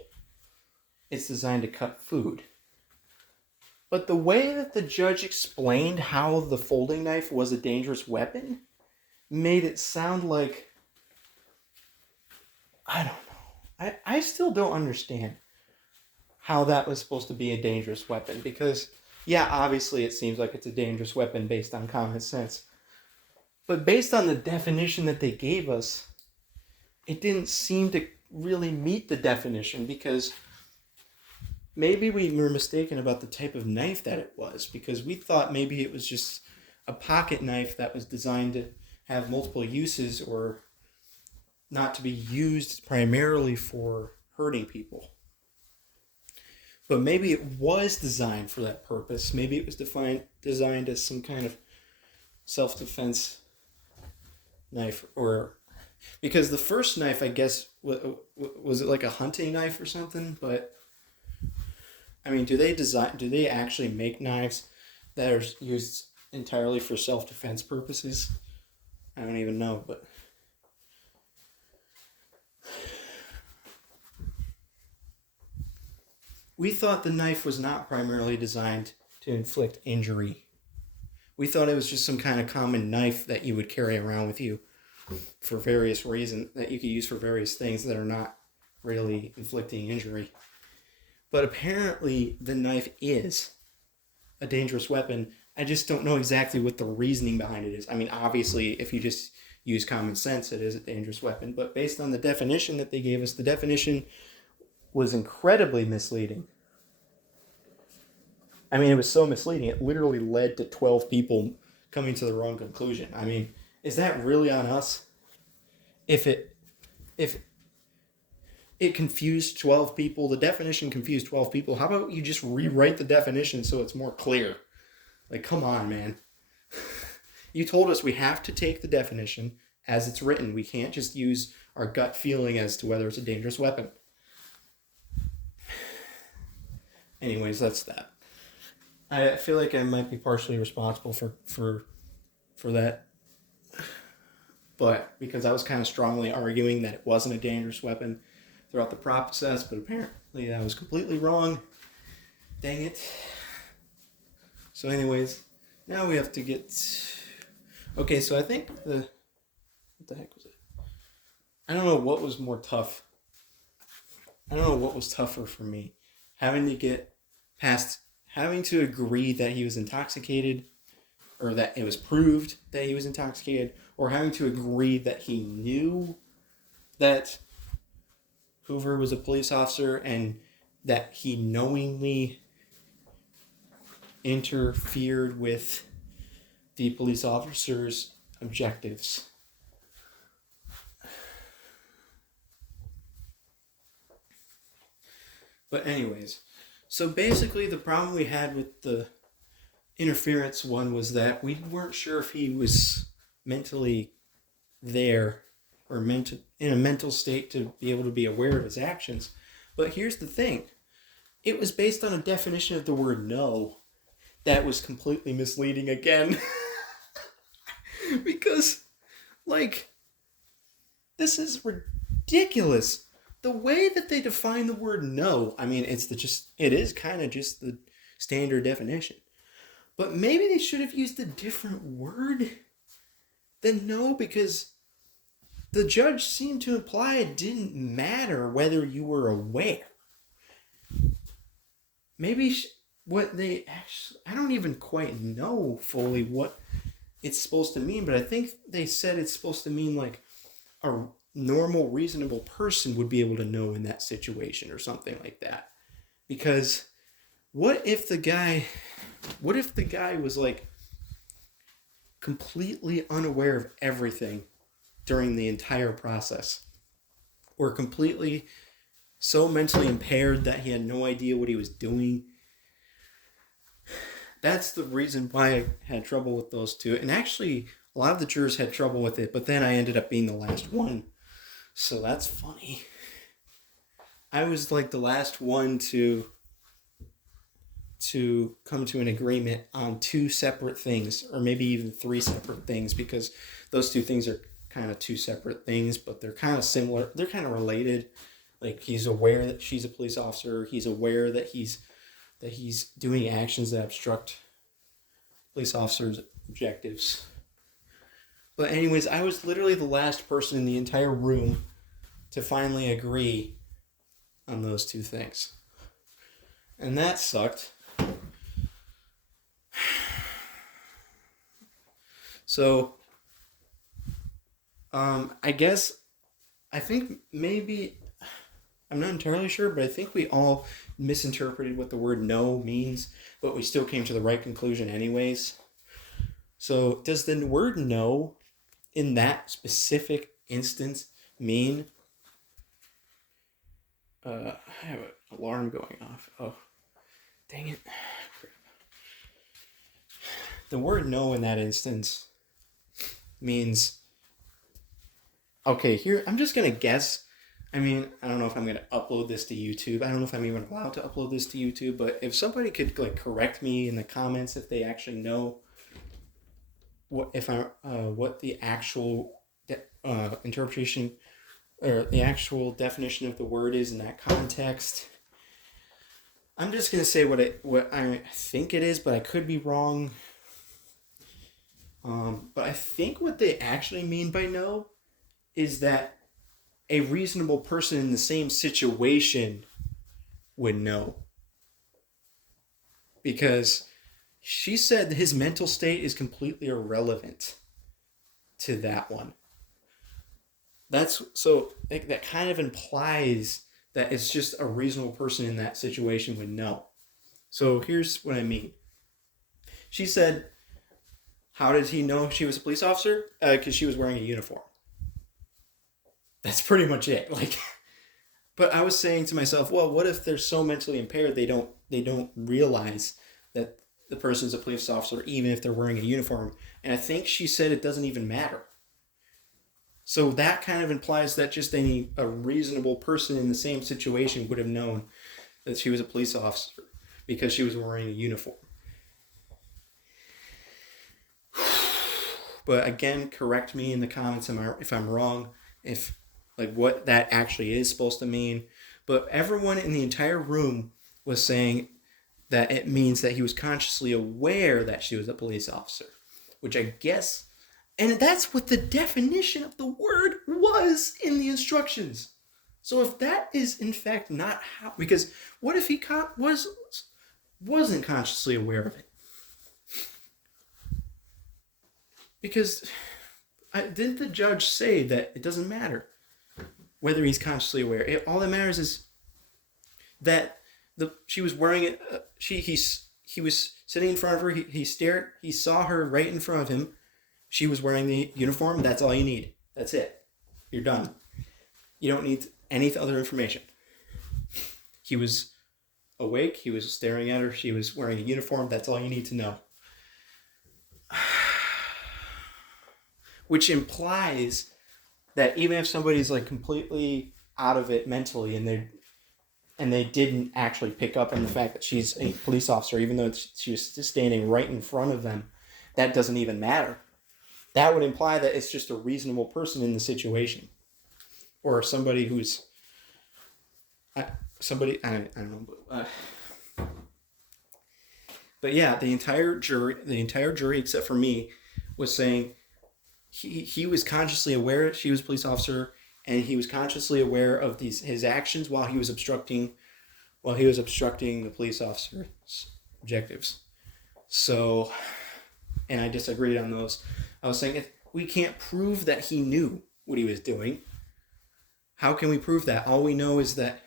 It's designed to cut food. But the way that the judge explained how the folding knife was a dangerous weapon made it sound like, I don't know. I still don't understand how that was supposed to be a dangerous weapon. Because, yeah, obviously it seems like it's a dangerous weapon based on common sense. But based on the definition that they gave us, it didn't seem to really meet the definition, because maybe we were mistaken about the type of knife that it was, because we thought maybe it was just a pocket knife that was designed to have multiple uses, or not to be used primarily for hurting people. But maybe it was designed for that purpose. Maybe it was designed as some kind of self-defense knife, or because the first knife, I guess, was it like a hunting knife or something? But I mean, do they actually make knives that are used entirely for self-defense purposes? I don't even know, but we thought the knife was not primarily designed to inflict injury. We thought it was just some kind of common knife that you would carry around with you for various reasons, that you could use for various things that are not really inflicting injury. But apparently the knife is a dangerous weapon. I just don't know exactly what the reasoning behind it is. I mean, obviously, if you just use common sense, it is a dangerous weapon. But based on the definition that they gave us, the definition was incredibly misleading. I mean, it was so misleading, it literally led to 12 people coming to the wrong conclusion. I mean, is that really on us? If it confused 12 people, the definition confused 12 people, how about you just rewrite the definition so it's more clear? Like, come on, man. You told us we have to take the definition as it's written. We can't just use our gut feeling as to whether it's a dangerous weapon. Anyways, that's that. I feel like I might be partially responsible for that. But because I was kind of strongly arguing that it wasn't a dangerous weapon throughout the process, but apparently I was completely wrong. Dang it. So anyways, now we have to get... Okay, so I think what the heck was it? I don't know what was more tough. I don't know what was tougher for me. Having to agree that he was intoxicated, or that it was proved that he was intoxicated, or having to agree that he knew that Hoover was a police officer and that he knowingly interfered with the police officer's objectives. But anyways, so basically the problem we had with the interference one was that we weren't sure if he was mentally there or in a mental state to be able to be aware of his actions. But here's the thing. It was based on a definition of the word no that was completely misleading again. Because, like, this is ridiculous. The way that they define the word no, I mean, it is kind of just the standard definition. But maybe they should have used a different word than no, because the judge seemed to imply it didn't matter whether you were aware. Maybe what they actually, I don't even quite know fully what it's supposed to mean, but I think they said it's supposed to mean like a normal, reasonable person would be able to know in that situation or something like that. Because what if the guy was like completely unaware of everything during the entire process, or completely so mentally impaired that he had no idea what he was doing? That's the reason why I had trouble with those two. And actually, a lot of the jurors had trouble with it, but then I ended up being the last one. So that's funny. I was like the last one to come to an agreement on two separate things, or maybe even three separate things, because those two things are kind of two separate things, but they're kind of similar. They're kind of related. Like, he's aware that she's a police officer. He's aware that he's doing actions that obstruct police officers' objectives. But anyways, I was literally the last person in the entire room to finally agree on those two things. And that sucked. So, I think maybe, I'm not entirely sure, but I think we all misinterpreted what the word no means, but we still came to the right conclusion anyways. So, does the word no in that specific instance mean, I have an alarm going off. Oh, dang it. The word no in that instance means, okay, here, I'm just going to guess. I mean, I don't know if I'm going to upload this to YouTube. I don't know if I'm even allowed to upload this to YouTube, but if somebody could like correct me in the comments if they actually know what the actual interpretation or the actual definition of the word is in that context. I'm just going to say what I think it is, but I could be wrong. But I think what they actually mean by no is that a reasonable person in the same situation would know. Because she said his mental state is completely irrelevant to that one. That kind of implies that it's just a reasonable person in that situation would know. So here's what I mean. She said, how did he know she was a police officer? Because she was wearing a uniform. That's pretty much it. But I was saying to myself, well, what if they're so mentally impaired they don't realize that the person's a police officer even if they're wearing a uniform? And I think she said it doesn't even matter. So that kind of implies that just a reasonable person in the same situation would have known that she was a police officer because she was wearing a uniform. But again, correct me in the comments if I'm wrong, if like what that actually is supposed to mean. But everyone in the entire room was saying that it means that he was consciously aware that she was a police officer, which I guess, and that's what the definition of the word was in the instructions. So if that is in fact not how, because what if he wasn't consciously aware of it? Because didn't the judge say that it doesn't matter whether he's consciously aware? All that matters is that she was wearing it. He was sitting in front of her. He saw her right in front of him. She was wearing the uniform. That's all you need. That's it. You're done. You don't need any other information. He was awake. He was staring at her. She was wearing a uniform. That's all you need to know. Which implies that even if somebody's like completely out of it mentally and they didn't actually pick up on the fact that she's a police officer, even though she was just standing right in front of them, that doesn't even matter. That would imply that it's just a reasonable person in the situation, or somebody who's I don't know, but yeah, the entire jury except for me was saying he was consciously aware she was a police officer, and he was consciously aware of his actions while he was obstructing the police officer's objectives. So, and I disagreed on those. I was saying, if we can't prove that he knew what he was doing, how can we prove that? All we know is that,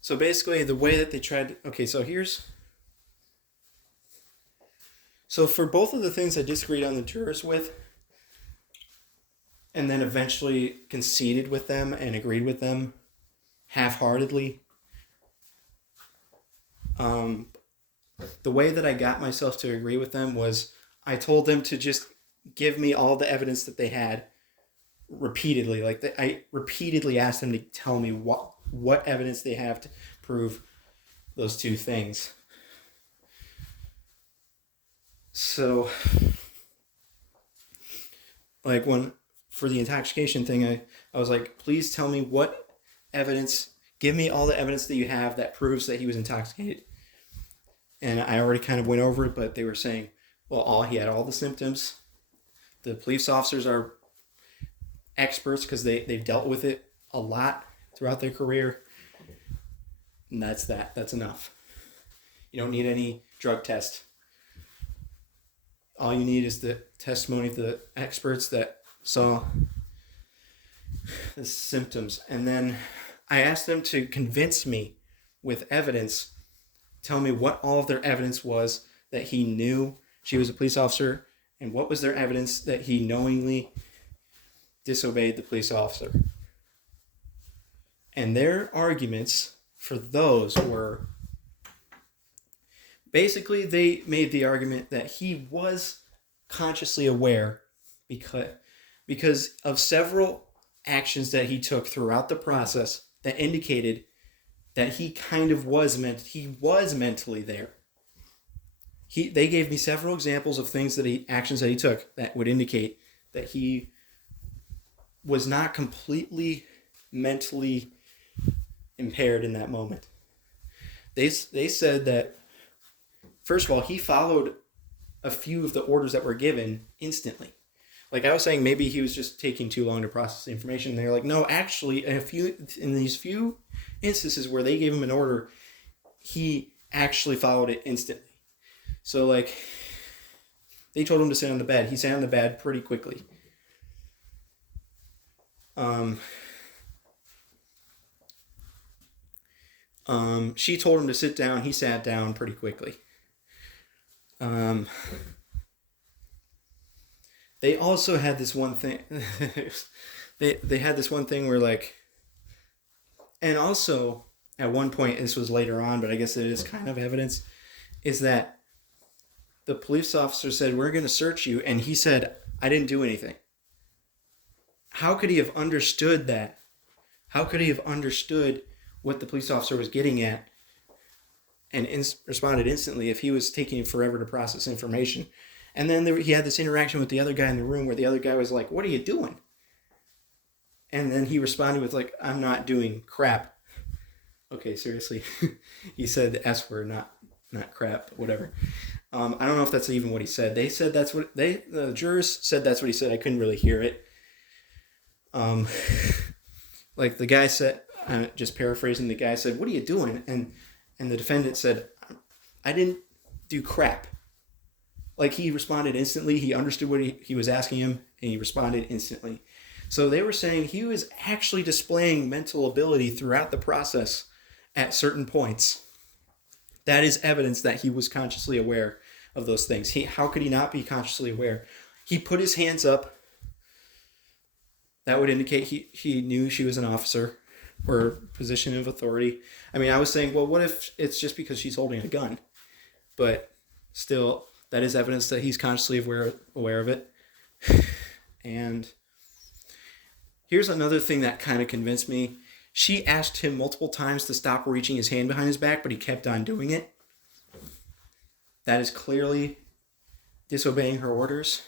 so basically the way that they tried, so for both of the things I disagreed on the jurors with, and then eventually conceded with them and agreed with them half-heartedly, the way that I got myself to agree with them was I told them to just give me all the evidence that they had repeatedly. I repeatedly asked them to tell me what evidence they have to prove those two things. So, for the intoxication thing, I was like, please tell me what evidence, give me all the evidence that you have that proves that he was intoxicated. And I already kind of went over it, but they were saying, well, he had all the symptoms. The police officers are experts because they've dealt with it a lot throughout their career. And that's enough. You don't need any drug test. All you need is the testimony of the experts that saw the symptoms. And then I asked them to convince me with evidence, tell me what all of their evidence was that he knew she was a police officer, and what was their evidence that he knowingly disobeyed the police officer. And their arguments for those were, basically they made the argument that he was consciously aware because of several actions that he took throughout the process that indicated that he kind of was mentally there. They gave me several examples of actions that he took that would indicate that he was not completely mentally impaired in that moment. They said that, first of all, he followed a few of the orders that were given instantly. Like I was saying, maybe he was just taking too long to process the information. And they're like, no, actually, in these few instances where they gave him an order, he actually followed it instantly. So they told him to sit on the bed. He sat on the bed pretty quickly. She told him to sit down. He sat down pretty quickly. They also had this one thing. they had this one thing where and also at one point, this was later on, but I guess it is kind of evidence, is that the police officer said, we're going to search you. And he said, I didn't do anything. How could he have understood that? How could he have understood what the police officer was getting at and responded instantly if he was taking forever to process information? And then he had this interaction with the other guy in the room where the other guy was like, what are you doing? And then he responded with I'm not doing crap. Okay, seriously. He said the S word, not crap, but whatever. I don't know if that's even what he said. They said the jurors said that's what he said. I couldn't really hear it. The guy said, I'm just paraphrasing, the guy said, what are you doing? And the defendant said, I didn't do crap. He responded instantly. He understood what he was asking him, and he responded instantly. So they were saying he was actually displaying mental ability throughout the process at certain points. That is evidence that he was consciously aware of those things. How could he not be consciously aware? He put his hands up. That would indicate he knew she was an officer or position of authority. I mean, I was saying, well, what if it's just because she's holding a gun? But still, that is evidence that he's consciously aware of it. And here's another thing that kind of convinced me. She asked him multiple times to stop reaching his hand behind his back, but he kept on doing it. That is clearly disobeying her orders.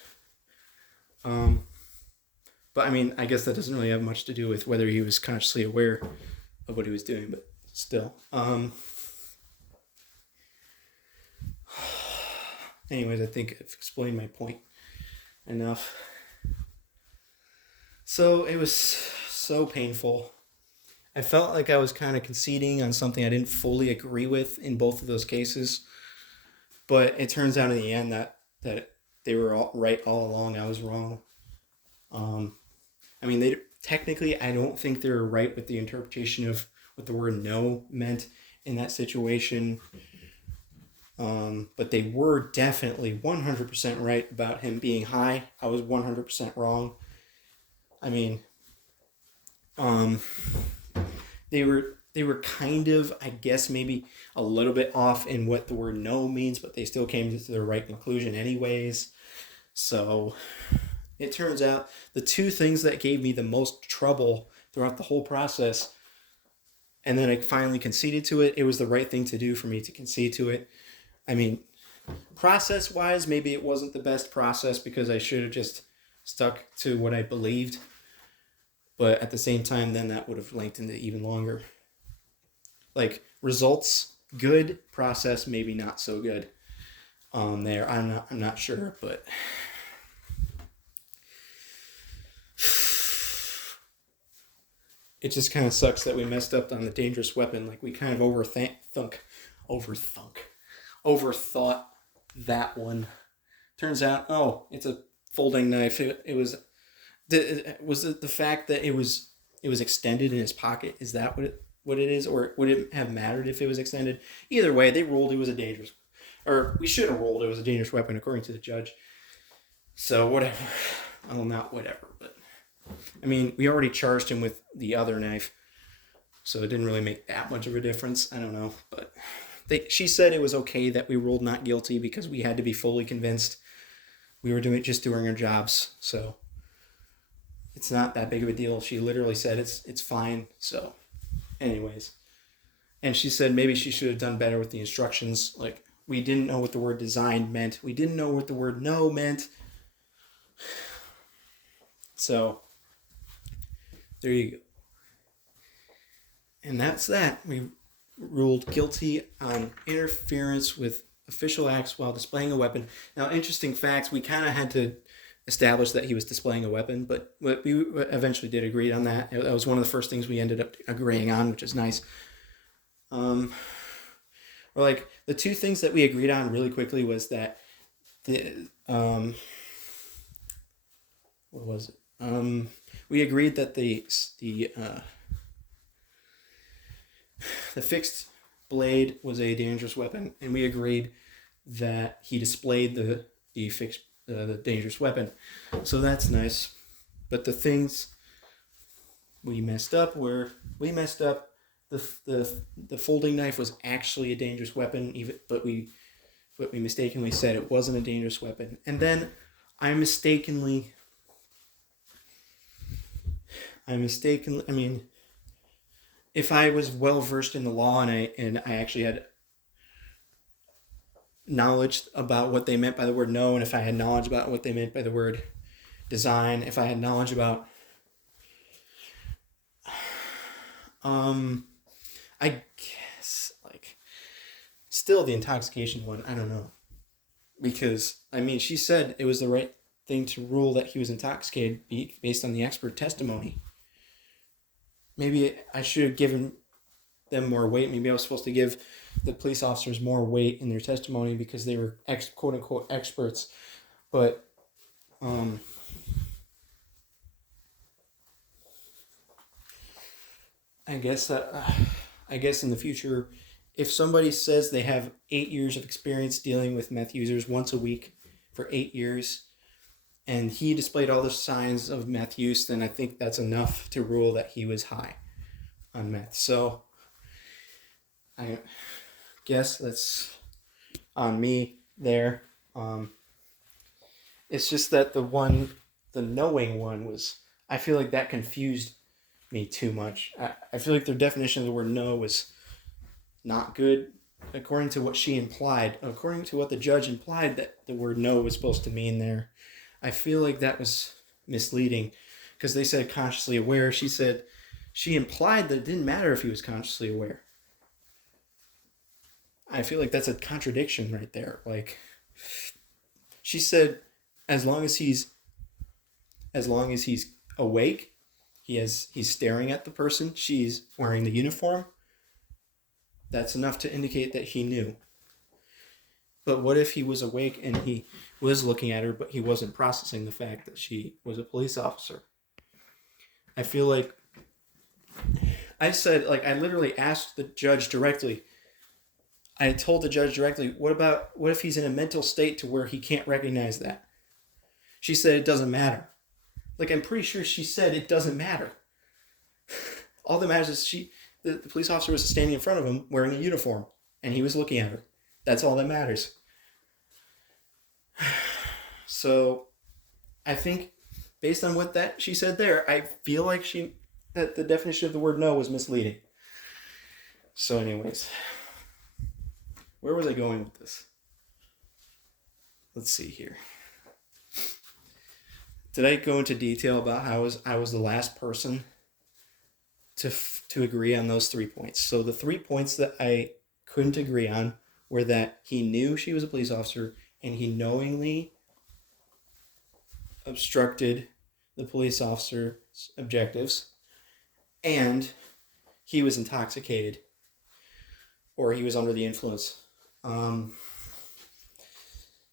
But I mean, I guess that doesn't really have much to do with whether he was consciously aware of what he was doing, but still. Anyways, I think I've explained my point enough. So it was so painful. I felt like I was kind of conceding on something I didn't fully agree with in both of those cases. But it turns out in the end that they were all right all along. I was wrong. Um, I mean, they technically, I don't think they were right with the interpretation of what the word no meant in that situation. But they were definitely 100% right about him being high. I was 100% wrong. I mean, um, they were kind of, I guess, maybe a little bit off in what the word no means, but they still came to the right conclusion anyways. So it turns out the two things that gave me the most trouble throughout the whole process, and then I finally conceded to it. It was the right thing to do for me to concede to it. I mean, process wise, maybe it wasn't the best process because I should have just stuck to what I believed. But at the same time, then that would have lengthened it even longer. Like, results good, process maybe not so good. There, I'm not sure, but it just kind of sucks that we messed up on the dangerous weapon. Like, we kind of overthought that one. Turns out, oh, it's a folding knife. It was the fact that it was extended in his pocket. Is that what it is, or would it have mattered if it was extended? Either way, they ruled it was a dangerous, or we should have ruled it was a dangerous weapon according to the judge. So whatever. Well, not whatever, but I mean, we already charged him with the other knife, so it didn't really make that much of a difference. I don't know, but she said it was okay that we ruled not guilty because we had to be fully convinced. We were just doing our jobs, so it's not that big of a deal. She literally said it's fine. So, anyways, and she said maybe she should have done better with the instructions. Like, we didn't know what the word design meant. We didn't know what the word no meant. So, there you go. And that's that. We ruled guilty on interference with official acts while displaying a weapon. Now, interesting facts, we kind of had to establish that he was displaying a weapon, but we eventually did agree on that. That was one of the first things we ended up agreeing on, which is nice. Or like, the two things that we agreed on really quickly was that what was it? We agreed that the fixed blade was a dangerous weapon, and we agreed that he displayed the fixed the dangerous weapon. So that's nice. But the things we messed up were the folding knife was actually a dangerous weapon, but we mistakenly said it wasn't a dangerous weapon, and then I mistakenly. I mean, if I was well versed in the law and I actually had knowledge about what they meant by the word no, and if I had knowledge about what they meant by the word design, if I had knowledge about I guess, like, still the intoxication one, I don't know. Because, I mean, she said it was the right thing to rule that he was intoxicated based on the expert testimony. Maybe I should have given them more weight. Maybe I was supposed to give the police officers more weight in their testimony because they were quote unquote experts. But I guess in the future, if somebody says they have 8 years of experience dealing with meth users once a week for 8 years, and he displayed all the signs of meth use, then I think that's enough to rule that he was high on meth. So I guess that's on me there. It's just that the knowing one was, I feel like that confused me too much. I feel like their definition of the word no was not good according to what she implied, according to what the judge implied that the word no was supposed to mean there. I feel like that was misleading because they said consciously aware. She implied that it didn't matter if he was consciously aware. I feel like that's a contradiction right there. Like, she said as long as he's awake, He's staring at the person. She's wearing the uniform. That's enough to indicate that he knew. But what if he was awake and he was looking at her, but he wasn't processing the fact that she was a police officer? I feel like I literally asked the judge directly. I told the judge directly, what if he's in a mental state to where he can't recognize that? She said it doesn't matter. Like, I'm pretty sure she said it doesn't matter. All that matters is the police officer was standing in front of him wearing a uniform, and he was looking at her. That's all that matters. So, I think, based on what she said there, I feel like that the definition of the word no was misleading. So, anyways, where was I going with this? Let's see here. Did I go into detail about how I was the last person to agree on those 3 points? So the 3 points that I couldn't agree on were that he knew she was a police officer and he knowingly obstructed the police officer's objectives, and he was intoxicated or he was under the influence.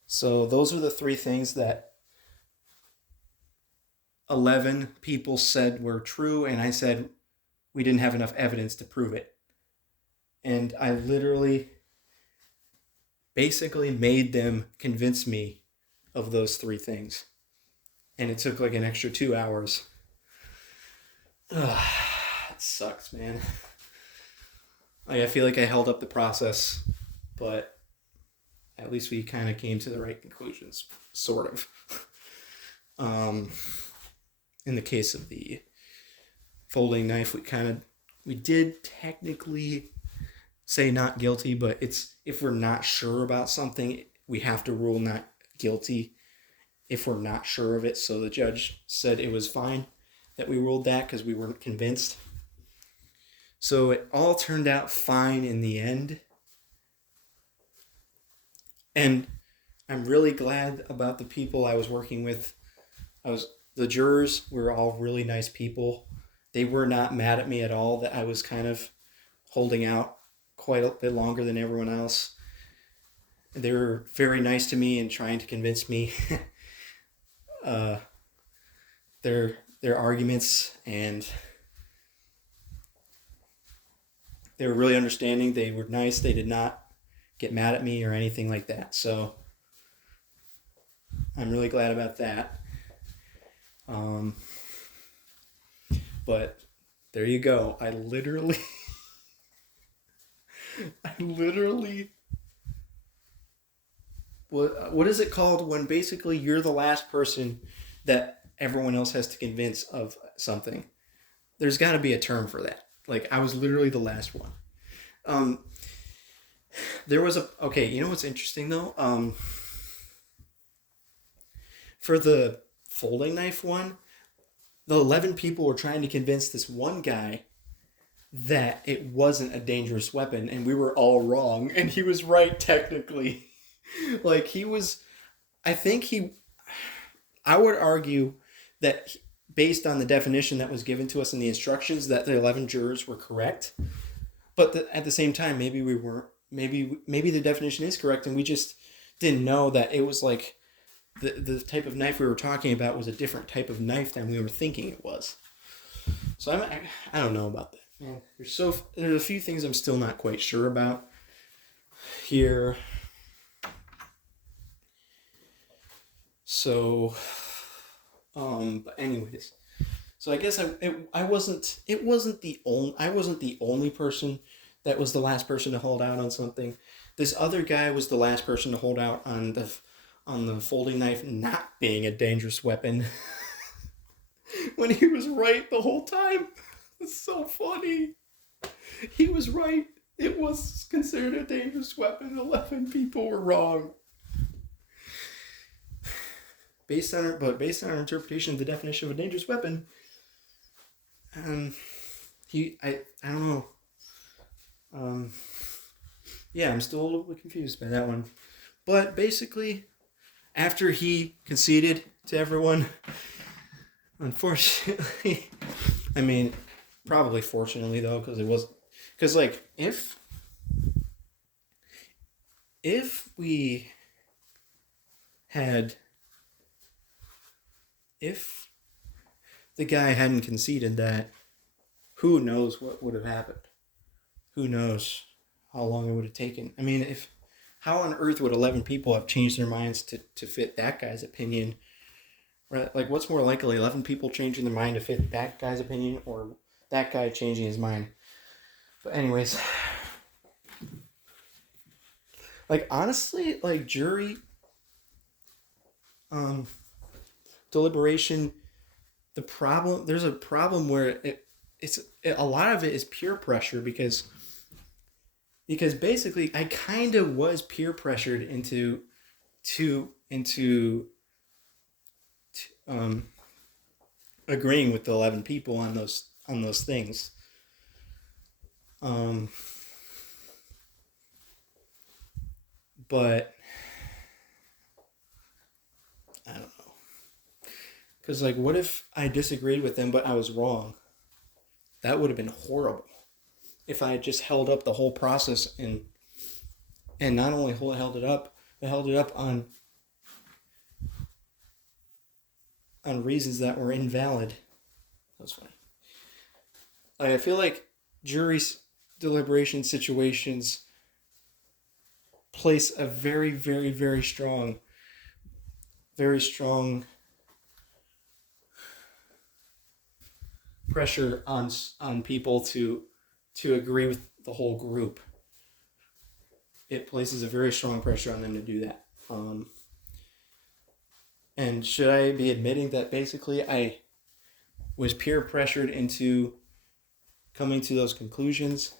So those are the 3 things that 11 people said were true, and I said we didn't have enough evidence to prove it. And I literally basically made them convince me of those 3 things. And it took like an extra 2 hours. Ugh, it sucks, man. I feel like I held up the process, but at least we kind of came to the right conclusions, sort of. In the case of the folding knife, we did technically say not guilty, but if we're not sure about something, we have to rule not guilty if we're not sure of it. So the judge said it was fine that we ruled that because we weren't convinced. So it all turned out fine in the end. And I'm really glad about the people I was working with. The jurors were all really nice people. They were not mad at me at all that I was kind of holding out quite a bit longer than everyone else. They were very nice to me and trying to convince me their arguments, and they were really understanding. They were nice. They did not get mad at me or anything like that. So I'm really glad about that. But there you go. I literally what is it called when basically you're the last person that everyone else has to convince of something? There's got to be a term for that. Like, I was literally the last one. There was okay, you know what's interesting though? For the folding knife one, the 11 people were trying to convince this one guy that it wasn't a dangerous weapon, and we were all wrong, and he was right technically. Like, I would argue that based on the definition that was given to us in the instructions, that the 11 jurors were correct. But at the same time, maybe we weren't. Maybe the definition is correct, and we just didn't know that it was like the type of knife we were talking about was a different type of knife than we were thinking it was. So I don't know about that. Man, there's a few things I'm still not quite sure about here. So, but anyways, so I guess I wasn't the only person that was the last person to hold out on something. This other guy was the last person to hold out on the folding knife not being a dangerous weapon. When he was right the whole time. It's so funny. He was right. It was considered a dangerous weapon. 11 people were wrong. Based on our interpretation of the definition of a dangerous weapon, I don't know. Yeah, I'm still a little bit confused by that one. But basically, after he conceded to everyone, unfortunately, I mean, probably fortunately though, because it was, because like if we had, if the guy hadn't conceded that, who knows what would have happened? Who knows how long it would have taken? I mean, if how on earth would 11 people have changed their minds to fit that guy's opinion? Right? Like, what's more likely, 11 people changing their mind to fit that guy's opinion, or that guy changing his mind? But anyways, like honestly, like jury deliberation, there's a problem where a lot of it is peer pressure because basically I kind of was peer pressured into um agreeing with the 11 people on those things. um but I don't know, because like, what if I disagreed with them but I was wrong? That would have been horrible if I had just held up the whole process, and not only held it up, but held it up on reasons that were invalid. That's funny. I feel like jury deliberation situations place a very, very, very strong pressure on people to agree with the whole group. It places a very strong pressure on them to do that. And should I be admitting that basically I was peer pressured into coming to those conclusions?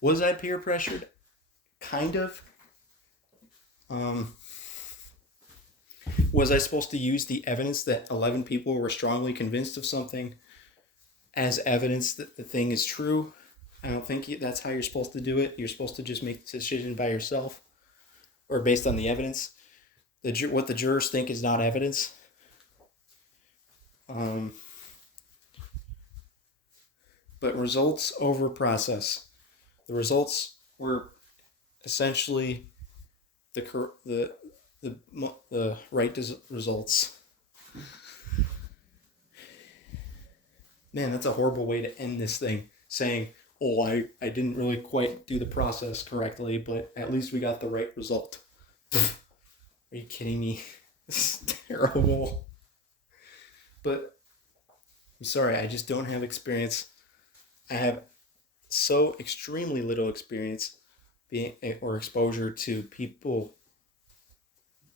Was I peer pressured? Kind of. Was I supposed to use the evidence that 11 people were strongly convinced of something as evidence that the thing is true? I don't think that's how you're supposed to do it. You're supposed to just make the decision by yourself or based on the evidence. What the jurors think is not evidence. But results over process. The results were essentially the right results. Man, that's a horrible way to end this thing, saying, oh, I didn't really quite do the process correctly, but at least we got the right result. Are you kidding me? This is terrible. But I'm sorry, I just don't have experience. I have so extremely little experience being or exposure to people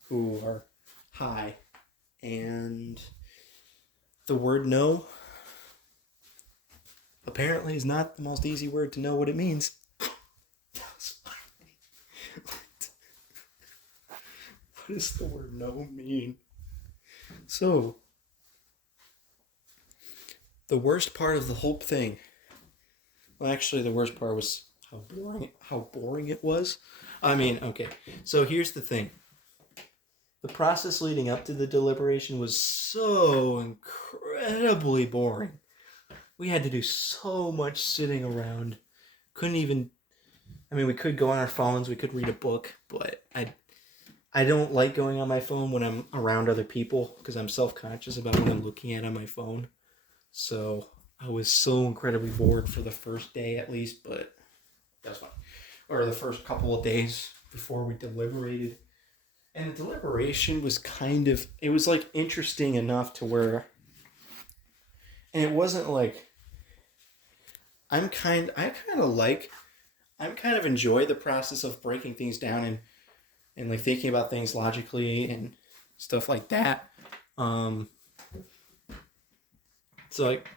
who are high, and the word no apparently is not the most easy word to know what it means. What does the word no mean? So, the worst part of the whole thing, well, actually the worst part was how boring it was. I mean, okay, so here's the thing. The process leading up to the deliberation was so incredibly boring. We had to do so much sitting around. We could go on our phones, we could read a book, but I don't like going on my phone when I'm around other people because I'm self-conscious about what I'm looking at on my phone. So I was so incredibly bored for the first day at least, but that's fine. Or the first couple of days before we deliberated. And the deliberation was it was like interesting enough to where, and it wasn't like, I kind of enjoy the process of breaking things down and like thinking about things logically and stuff like that. So like,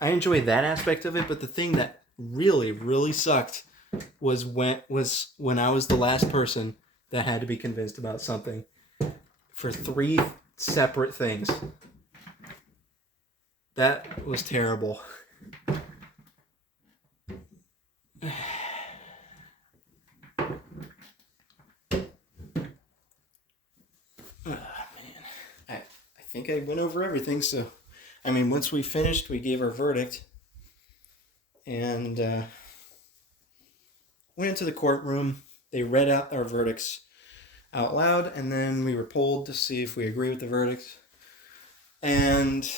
I enjoy that aspect of it, but the thing that really, really sucked was when I was the last person that had to be convinced about something for 3 separate things. That was terrible. Man, I think I went over everything, so I mean, once we finished, we gave our verdict and went into the courtroom. They read out our verdicts out loud, and then we were polled to see if we agree with the verdict. And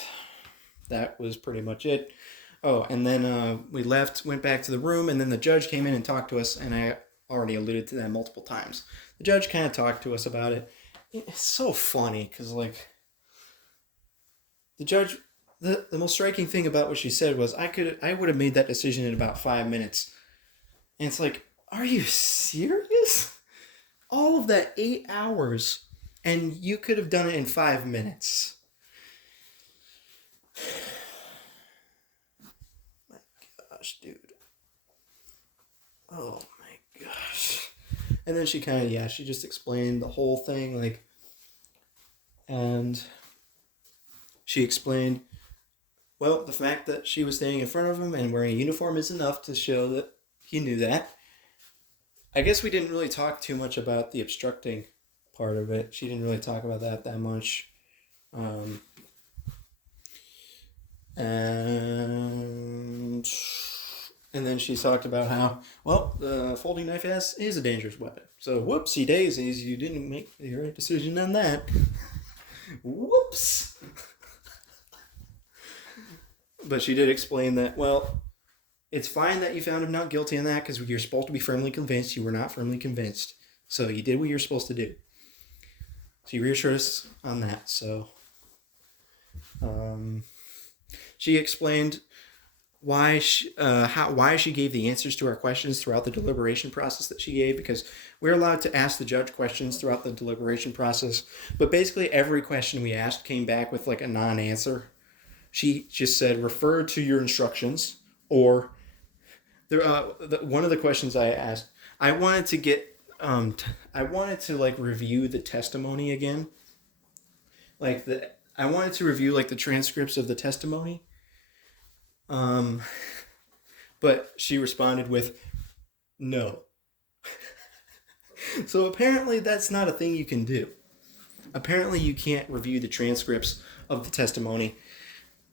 that was pretty much it. Oh, and then we left, went back to the room, and then the judge came in and talked to us, and I already alluded to that multiple times. The judge kind of talked to us about it. It's so funny, because, like, the judge, the most striking thing about what she said was, I would have made that decision in about 5 minutes. And it's like, are you serious? All of that 8 hours, and you could have done it in 5 minutes. My gosh, dude. Oh my gosh. And then she kind of, she just explained the whole thing, like, and she explained, well, the fact that she was standing in front of him and wearing a uniform is enough to show that he knew that. I guess we didn't really talk too much about the obstructing part of it. She didn't really talk about that much. And then she talked about how, well, the folding knife is a dangerous weapon. So whoopsie daisies, you didn't make the right decision on that. Whoops. But she did explain that, well, it's fine that you found him not guilty on that because you're supposed to be firmly convinced. You were not firmly convinced. So you did what you're supposed to do. So you reassured us on that. So she explained why she gave the answers to our questions throughout the deliberation process that she gave, because we're allowed to ask the judge questions throughout the deliberation process. But basically every question we asked came back with like a non-answer. She just said, refer to your instructions, or one of the questions I asked, I wanted to get, I wanted to like review the testimony again. I wanted to review like the transcripts of the testimony. But she responded with, no. So apparently that's not a thing you can do. Apparently you can't review the transcripts of the testimony.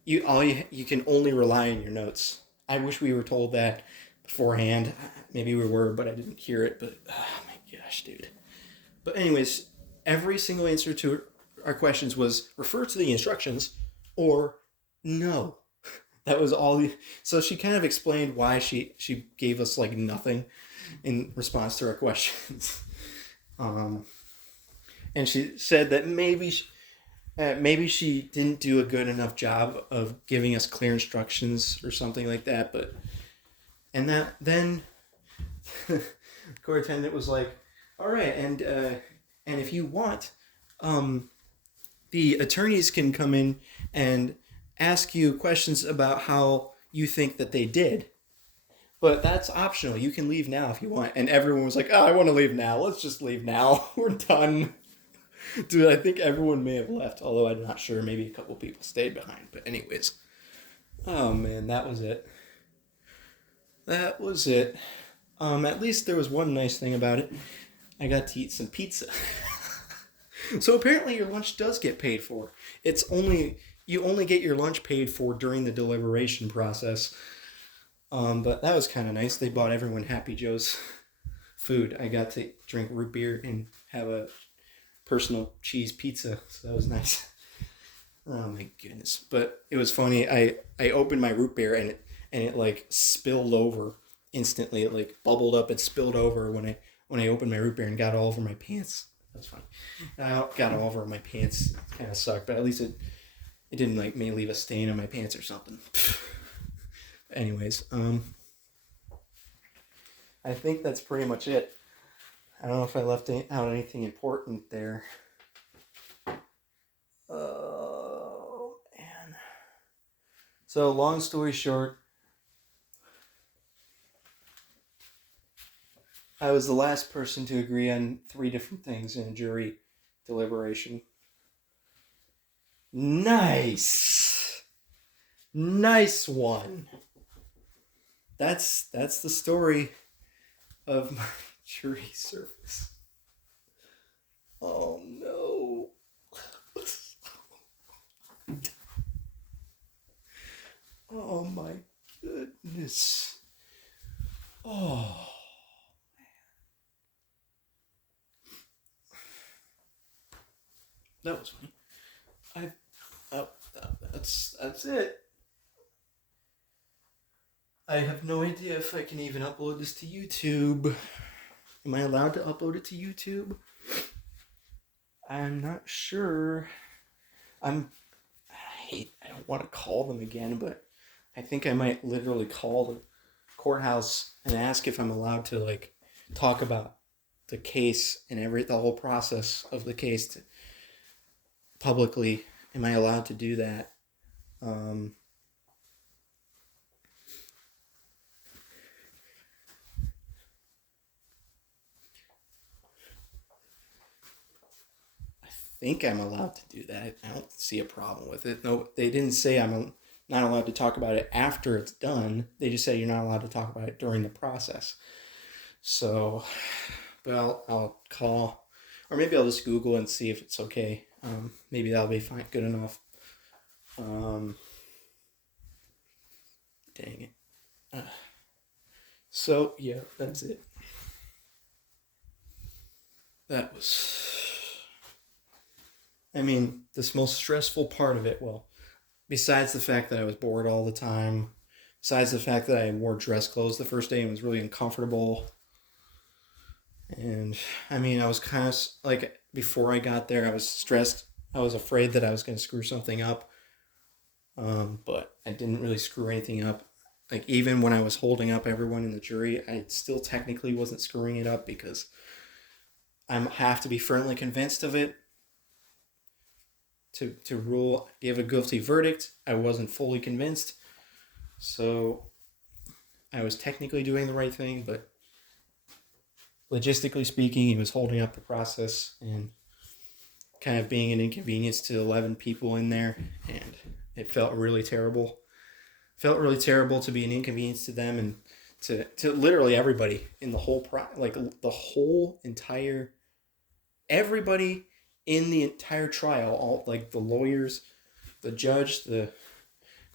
You can only rely on your notes. I wish we were told that beforehand. Maybe we were, but I didn't hear it. But oh my gosh, dude. But anyways, every single answer to our questions was refer to the instructions or no. That was all. So she kind of explained why she gave us like nothing in response to our questions. And she said that maybe she didn't do a good enough job of giving us clear instructions or something like that. Then the court attendant was like, all right, and if you want, the attorneys can come in and ask you questions about how you think that they did. But that's optional. You can leave now if you want. And everyone was like, oh, I want to leave now. Let's just leave now. We're done. Dude, I think everyone may have left, although I'm not sure. Maybe a couple people stayed behind. But anyways. Oh, man, that was it. That was it. At least there was one nice thing about it. I got to eat some pizza. So apparently your lunch does get paid for. You only get your lunch paid for during the deliberation process. But that was kind of nice. They bought everyone Happy Joe's food. I got to drink root beer and have a personal cheese pizza. So that was nice. Oh my goodness. But it was funny. I opened my root beer and it like spilled over instantly. It like bubbled up and spilled over when I opened my root beer and got all over my pants. That's funny. I got all over my pants. It kind of sucked, but at least it didn't like me leave a stain on my pants or something. Anyways, I think that's pretty much it. I don't know if I left out anything important there. Oh, man. So, long story short, I was the last person to agree on 3 different things in a jury deliberation. Nice! Nice one! That's the story of my jury service. Oh no. Oh my goodness. Oh. That was funny. That's it. I have no idea if I can even upload this to YouTube. Am I allowed to upload it to YouTube? I'm not sure. I don't want to call them again, but I think I might literally call the courthouse and ask if I'm allowed to like talk about the case and the whole process of the case publicly. Am I allowed to do that? I think I'm allowed to do that. I don't see a problem with it. No, they didn't say I'm not allowed to talk about it after it's done. They just said you're not allowed to talk about it during the process. So, but I'll call, or maybe I'll just Google and see if it's okay. Maybe that'll be fine, good enough. Dang it. So yeah, that's it. That was. I mean, this most stressful part of it. Well, besides the fact that I was bored all the time, besides the fact that I wore dress clothes the first day and was really uncomfortable. And I mean, I was kind of like, before I got there, I was stressed. I was afraid that I was going to screw something up. But I didn't really screw anything up. Like, even when I was holding up everyone in the jury, I still technically wasn't screwing it up because I have to be firmly convinced of it to give a guilty verdict. I wasn't fully convinced. So I was technically doing the right thing, but logistically speaking, he was holding up the process and kind of being an inconvenience to 11 people in there, and it felt really terrible. Felt really terrible to be an inconvenience to them and to literally everybody in the whole like the whole entire everybody in the entire trial, all like the lawyers, the judge, the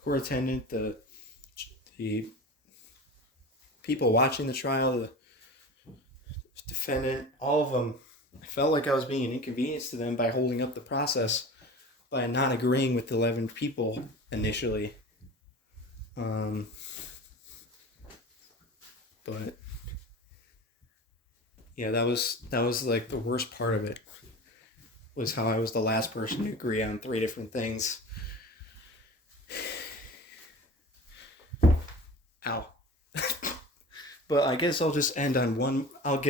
court attendant, the people watching the trial, the defendant, all of them. I felt like I was being an inconvenience to them by holding up the process, by not agreeing with the 11 people initially. But yeah, that was like the worst part of it, was how I was the last person to agree on 3 different things. Ow. But I guess I'll just end on one. I'll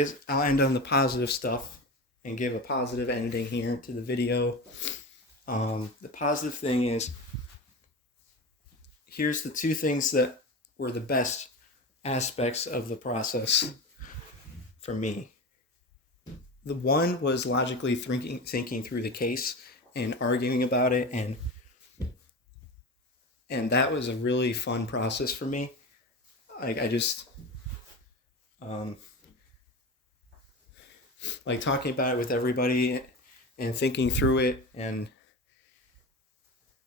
end on the positive stuff and give a positive ending here to the video. The positive thing is, here's the 2 things that were the best aspects of the process for me. The one was logically thinking through the case and arguing about it, and that was a really fun process for me. Like, I just like talking about it with everybody and thinking through it and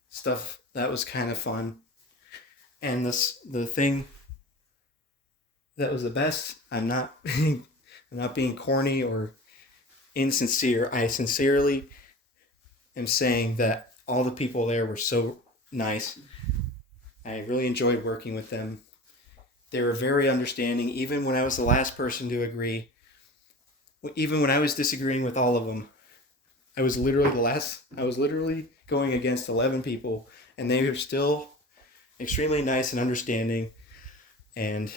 stuff. That was kind of fun. And the thing that was the best, I'm not being corny or insincere. I sincerely am saying that all the people there were so nice. I really enjoyed working with them. They were very understanding, even when I was the last person to agree. Even when I was disagreeing with all of them, I was literally going against 11 people, and they were still extremely nice and understanding. And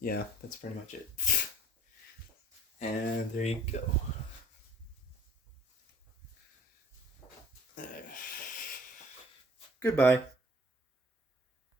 yeah, that's pretty much it. And there you go. Goodbye.